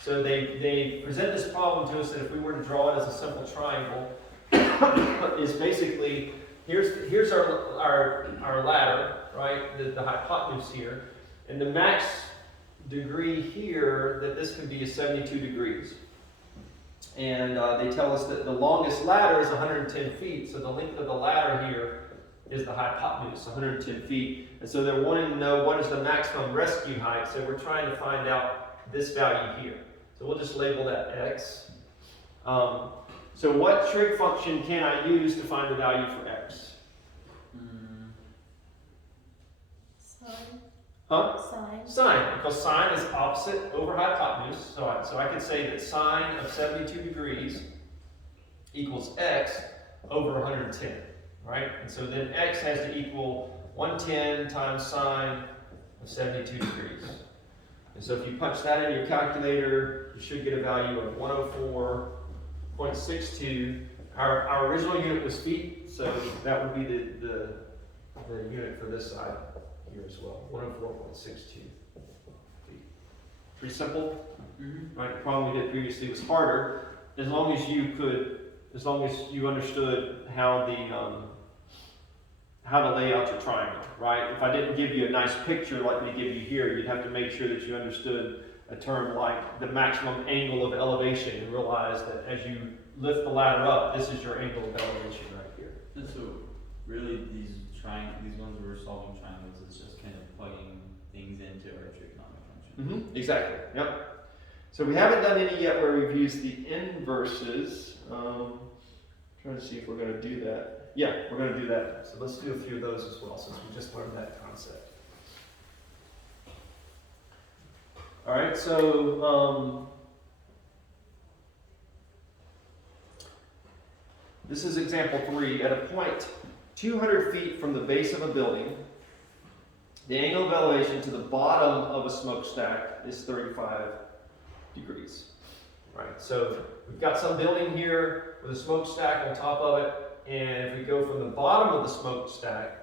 So they present this problem to us that if we were to draw it as a simple triangle, is basically, here's our ladder, right? The hypotenuse here. And the max degree here that this can be is 72 degrees. And they tell us that the longest ladder is 110 feet, so the length of the ladder here is the hypotenuse, 110 feet. And so they're wanting to know what is the maximum rescue height, so we're trying to find out this value here. So we'll just label that x. So what trig function can I use to find the value for x? Sine. Huh? Sine. Sine, because sine is opposite over hypotenuse. So I could say that sine of 72 degrees equals x over 110, right? And so then x has to equal 110 times sine of 72 degrees. And so if you punch that in your calculator, you should get a value of 104.62. Our original unit was feet, so that would be the unit for this side here as well, 104.62 feet. Pretty simple, right? The problem we did previously was harder. As long as you understood how to lay out your triangle, right? If I didn't give you a nice picture like they give you here, you'd have to make sure that you understood a term like the maximum angle of elevation and realize that as you lift the ladder up, this is your angle of elevation right here. And so really these ones where we're solving triangles is just kind of plugging things into our trigonometric function. Exactly, yep. So we haven't done any yet where we've used the inverses. Trying to see if we're going to do that. Yeah, we're going to do that. So let's do a few of those as well since we just learned that concept. All right, so this is example 3. At a point 200 feet from the base of a building, the angle of elevation to the bottom of a smokestack is 35 degrees. Right, so we've got some building here with a smokestack on top of it, and if we go from the bottom of the smokestack,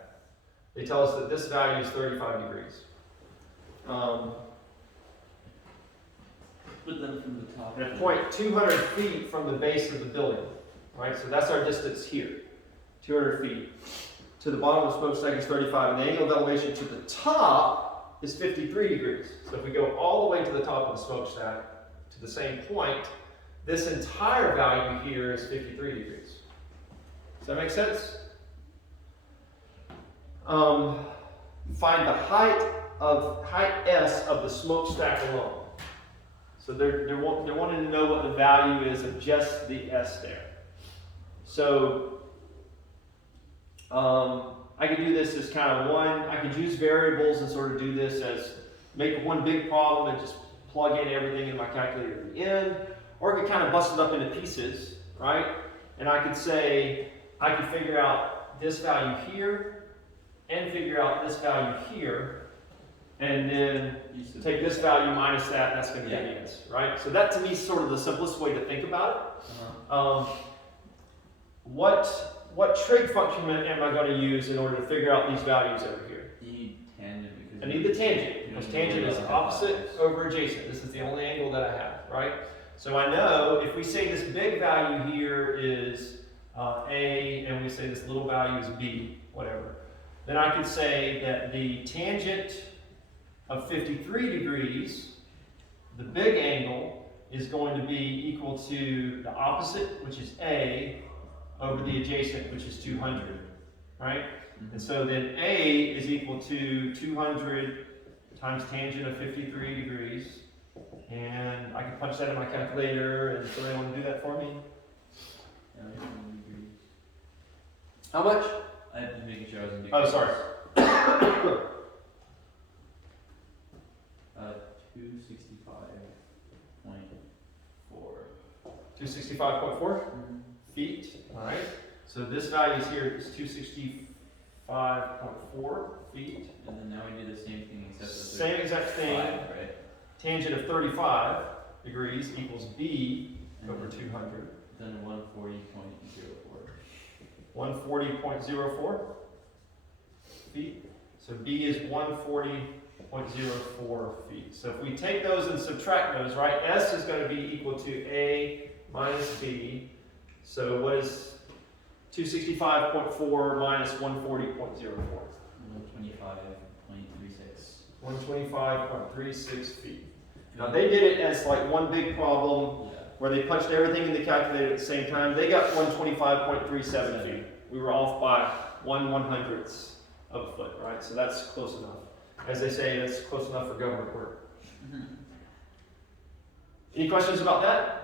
they tell us that this value is 35 degrees. But then from the top. At a point 200 feet from the base of the building, right? So that's our distance here, 200 feet. To the bottom of the smokestack is 35, and the angle of elevation to the top is 53 degrees. So if we go all the way to the top of the smokestack, to the same point, this entire value here is 53 degrees. Does that make sense? Find the height S of the smokestack alone. So they're wanting to know what the value is of just the S there. So I could do this as kind of I could use variables and sort of do this as make one big problem and just plug in everything in my calculator at the end, or I could kind of bust it up into pieces, right? And I could say, I could figure out this value here, and figure out this value here, and then take this value minus that, and that's going to give me this, right? So that to me is sort of the simplest way to think about it. What trig function am I going to use in order to figure out these values over here? You need tangent because I need the tangent, because tangent is opposite over adjacent. This is the only angle that I have, right? So I know if we say this big value here is A, and we say this little value is B, whatever, then I could say that the tangent of 53 degrees, the big angle, is going to be equal to the opposite, which is A, over the adjacent, which is 200, right? And so then A is equal to 200 times tangent of 53 degrees, And I can punch that in my calculator, and somebody want to do that for me? Yeah, I was in degrees. How much? I was making sure I was in degrees. Oh, sorry. 265.4. 265.4 feet. All right. So this value here is 265.4 feet. And then now we do the same thing except the Same exact thing. 5, right? Tangent of 35 degrees equals b And over then- 200. Then 140.04. 140.04 feet. So b is 140.04 feet. So if we take those and subtract those, right, s is going to be equal to a minus b. So what is 265.4 minus 140.04? 125.36. 125.36 feet. Now they did it as like one big problem Yeah. where they punched everything in the calculator at the same time. They got 125.37 feet. We were off by 1/100th of a foot, right? So that's close enough. As they say, that's close enough for government work. Any questions about that?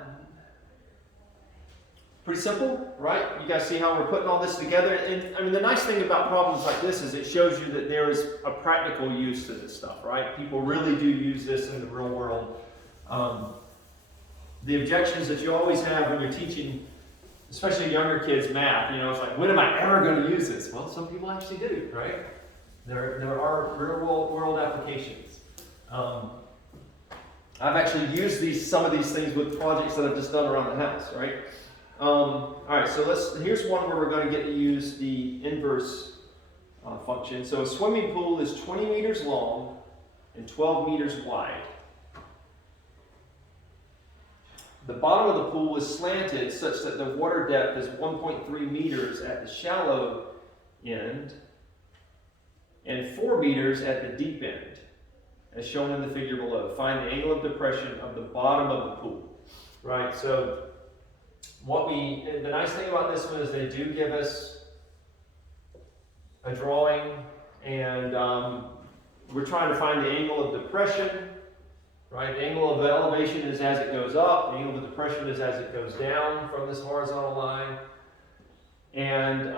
Pretty simple, right? You guys see how we're putting all this together? And I mean, the nice thing about problems like this is it shows you that there is a practical use to this stuff, right? People really do use this in the real world. The objections that you always have when you're teaching, especially younger kids, math, it's like, when am I ever going to use this? Well, some people actually do, right? There are real world applications. I've actually used some of these things with projects that I've just done around the house, right? All right, so here's one where we're going to get to use the inverse function. So a swimming pool is 20 meters long and 12 meters wide. The bottom of the pool is slanted such that the water depth is 1.3 meters at the shallow end and 4 meters at the deep end, as shown in the figure below. Find the angle of depression of the bottom of the pool. Right, so the nice thing about this one is they do give us a drawing, and we're trying to find the angle of depression. Right, the angle of elevation is as it goes up, the angle of depression is as it goes down from this horizontal line. And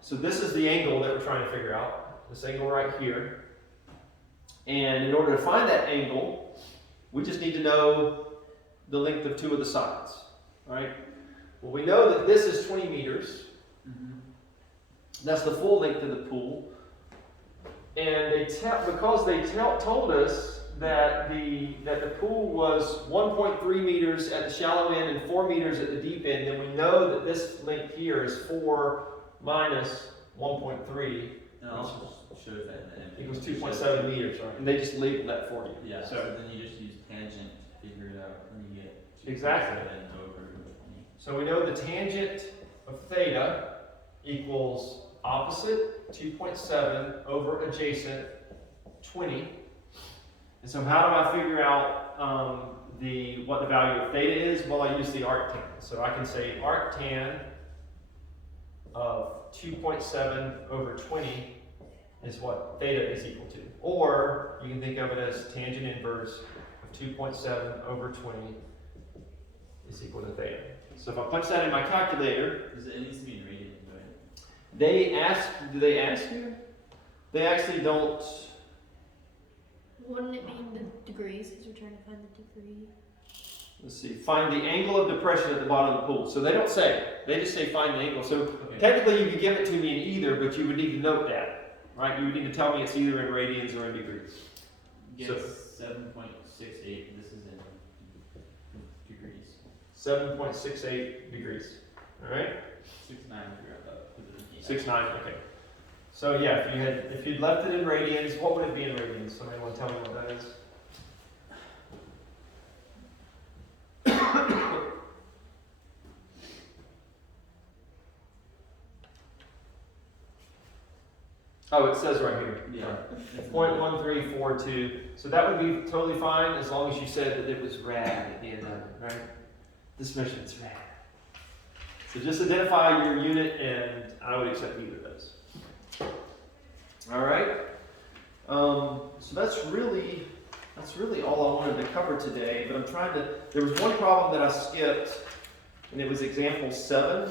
so this is the angle that we're trying to figure out, this angle right here. And in order to find that angle, we just need to know the length of two of the sides. Right? Well, we know that this is 20 meters. That's the full length of the pool. And because they told us that the pool was 1.3 meters at the shallow end and 4 meters at the deep end, then we know that this length here is 4 minus 1.3. And also shows that in the image. Equals 2.7 meters, right? And they just labeled that for you. Yeah, So so then you just use tangent to figure it out, and you get 2.7 Exactly. over 20. So we know the tangent of theta equals opposite 2.7 over adjacent 20. And so how do I figure out what the value of theta is? Well, I use the arctan. So I can say arctan of 2.7 over 20 is what theta is equal to. Or you can think of it as tangent inverse of 2.7 over 20 is equal to theta. So if I punch that in my calculator, It needs to be in radians, right? do they ask you? They actually don't. Wouldn't it be in the degrees, because we're trying to find the degree? Let's see, find the angle of depression at the bottom of the pool. So they don't say, they just say find the angle. So technically you could give it to me in either, but you would need to note that, right? You would need to tell me it's either in radians or in degrees. Get So- 7.68, this is in degrees. 7.68 degrees, all right? 6.9 if you're about. 6.9, okay. So yeah, if you'd left it in radians, what would it be in radians? Somebody want to tell me what that is? Oh, it says right here. Yeah. 0.1342. So that would be totally fine as long as you said that it was rad at the end of it, right? This measurement's rad. So just identify your unit, and I would accept either of those. All right. So that's really all I wanted to cover today, but I'm trying to, there was one problem that I skipped, and it was example 7.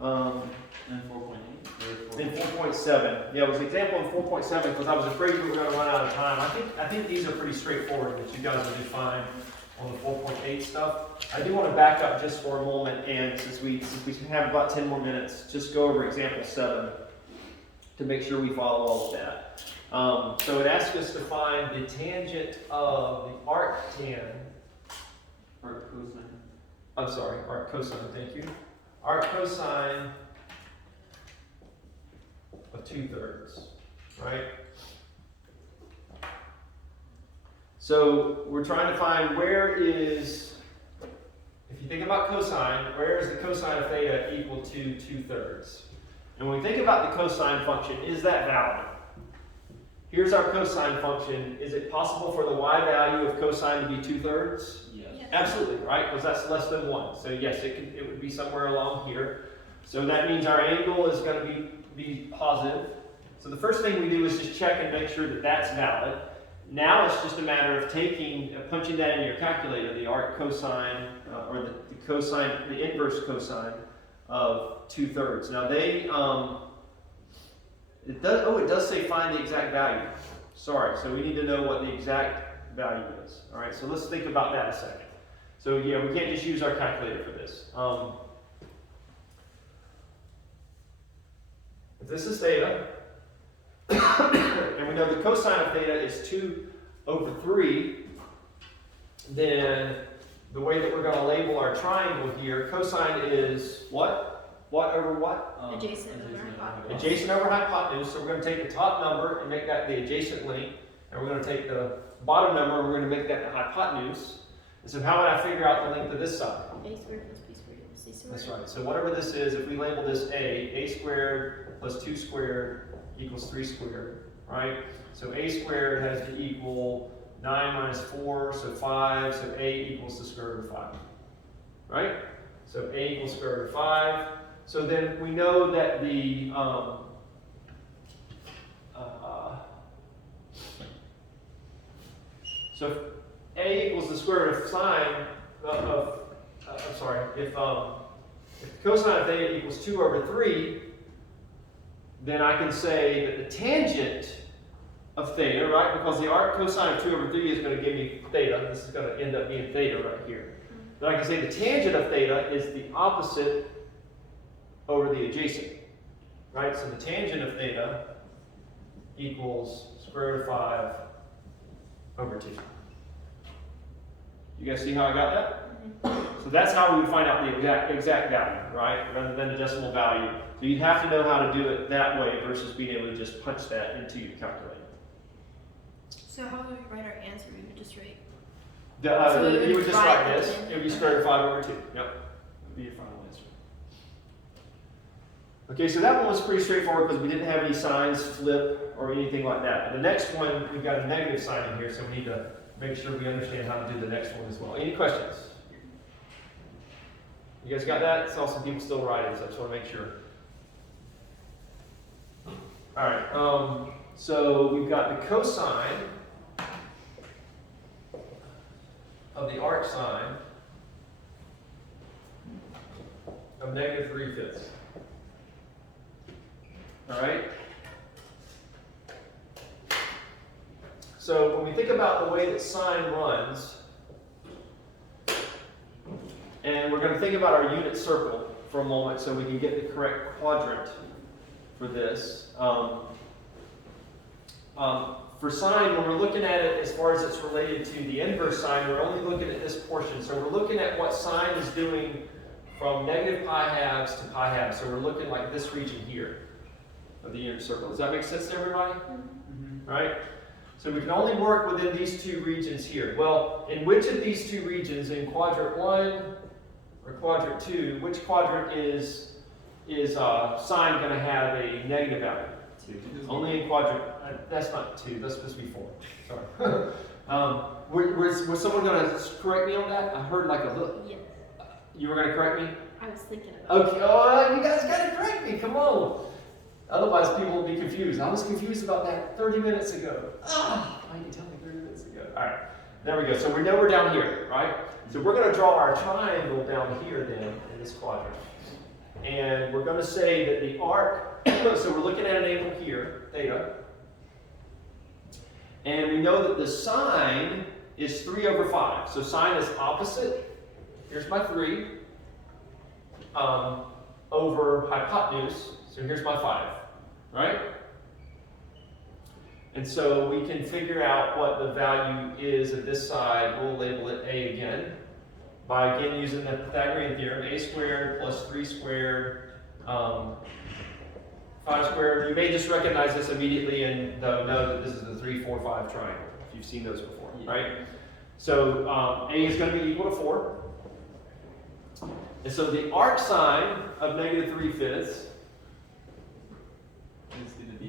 And 4.8 or In 4.7, yeah, it was example in 4.7 because I was afraid we were going to run out of time. I think these are pretty straightforward, that you guys will do fine on the 4.8 stuff. I do want to back up just for a moment, and since we have about 10 more minutes, just go over example 7 to make sure we follow all of that. So it asks us to find the tangent of the arctan. arc cosine. I'm sorry, arc cosine. Thank you. Arc cosine of 2/3, right? So we're trying to find where is, if you think about cosine, where is the cosine of theta equal to 2/3? And when we think about the cosine function, is that valid? Here's our cosine function. Is it possible for the y value of cosine to be 2/3? Yes. Yeah. Absolutely, right? Because that's less than 1. So yes, it would be somewhere along here. So that means our angle is going to be positive. So the first thing we do is just check and make sure that that's valid. Now it's just a matter of punching that in your calculator, the arc cosine, or the cosine, the inverse cosine of 2/3. Now it does say find the exact value. Sorry, so we need to know what the exact value is. All right, so let's think about that a second. So yeah, we can't just use our calculator for this. If this is theta, and we know the cosine of theta is 2/3, then the way that we're going to label our triangle here, cosine is what? What over what? Adjacent over hypotenuse. Adjacent over hypotenuse. So we're going to take the top number and make that the adjacent length, and we're going to take the bottom number and we're going to make that the hypotenuse. And so how would I figure out the length of this side? A squared plus B squared equals C squared. That's right. So whatever this is, if we label this a squared plus 2 squared equals 3 squared, right? So a squared has to equal 9 minus 4, so 5, so a equals the square root of 5, right? So a equals square root of 5. So then we know that the so if a equals the square root of sine if cosine of theta equals 2/3, then I can say that the tangent of theta, right? Because the arc cosine of 2/3 is going to give me theta. This is going to end up being theta right here. Then I can say the tangent of theta is the opposite over the adjacent, right? So the tangent of theta equals square root of 5/2. You guys see how I got that? So that's how we would find out the exact value, right? Rather than a decimal value. So you have to know how to do it that way versus being able to just punch that into your calculator. So how would we write our answer? We would just write. So you you would just write divide this. it. It would be square root of 5/2. Yep. That would be your final answer. Okay, so that one was pretty straightforward because we didn't have any signs flip or anything like that. The next one, we've got a negative sign in here, so we need to make sure we understand how to do the next one as well. Any questions? You guys got that? I saw some people still writing, so I just want to make sure. All right, so we've got the cosine of the arc sine of -3/5. All right? So when we think about the way that sine runs, and we're going to think about our unit circle for a moment so we can get the correct quadrant for this. For sine, when we're looking at it as far as it's related to the inverse sine, we're only looking at this portion. So we're looking at what sine is doing from -π/2 to π/2. So we're looking like this region here of the unit circle. Does that make sense to everybody? Mm-hmm. Right? So we can only work within these two regions here. Well, in which of these two regions, in quadrant 1 or quadrant 2, which quadrant is sine going to have a negative value? 2. Only in quadrant, that's not 2, that's supposed to be 4. Sorry. Was someone going to correct me on that? I heard like a little. Yes. You were going to correct me? I was thinking about Okay, oh, you guys got to correct me, come on. Otherwise, people will be confused. I was confused about that 30 minutes ago. Why didn't you tell me 30 minutes ago? All right. There we go. So we know we're down here, right? So we're going to draw our triangle down here then in this quadrant. And we're going to say that the arc, so we're looking at an angle here, theta. And we know that the sine is 3/5. So sine is opposite. Here's my 3 over hypotenuse. So here's my 5, right? And so we can figure out what the value is of this side. We'll label it A again. By again using the Pythagorean theorem, a squared plus 3 squared, 5 squared. You may just recognize this immediately and know that this is the 3, 4, 5 triangle, if you've seen those before, right? So A is going to be equal to 4. And so the arc sine of -3/5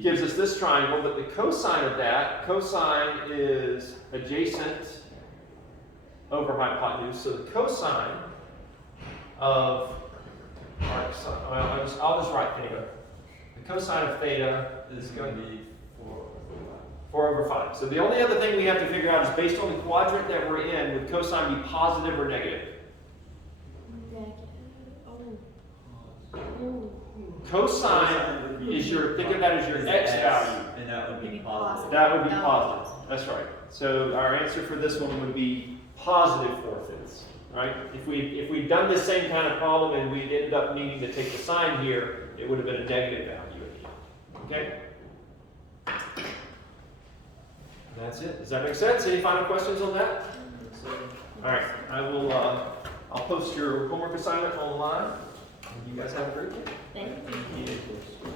gives us this triangle, but the cosine of that, cosine is adjacent over hypotenuse, so the cosine of arc sine, well, I'll just write theta. The cosine of theta is going to be 4/5. So the only other thing we have to figure out is based on the quadrant that we're in, would cosine be positive or negative? Negative. Oh. Cosine is your, think of that as your x value. And that would be Maybe positive. That would be That would be positive. That's right. So our answer for this one would be positive 4/5. Right? If we'd done this same kind of problem and we ended up needing to take the sign here, it would have been a negative value at the end. Okay? That's it. Does that make sense? Any final questions on that? All right. I will. I'll post your homework assignment online. You guys have a great day. Thank you. Thank you.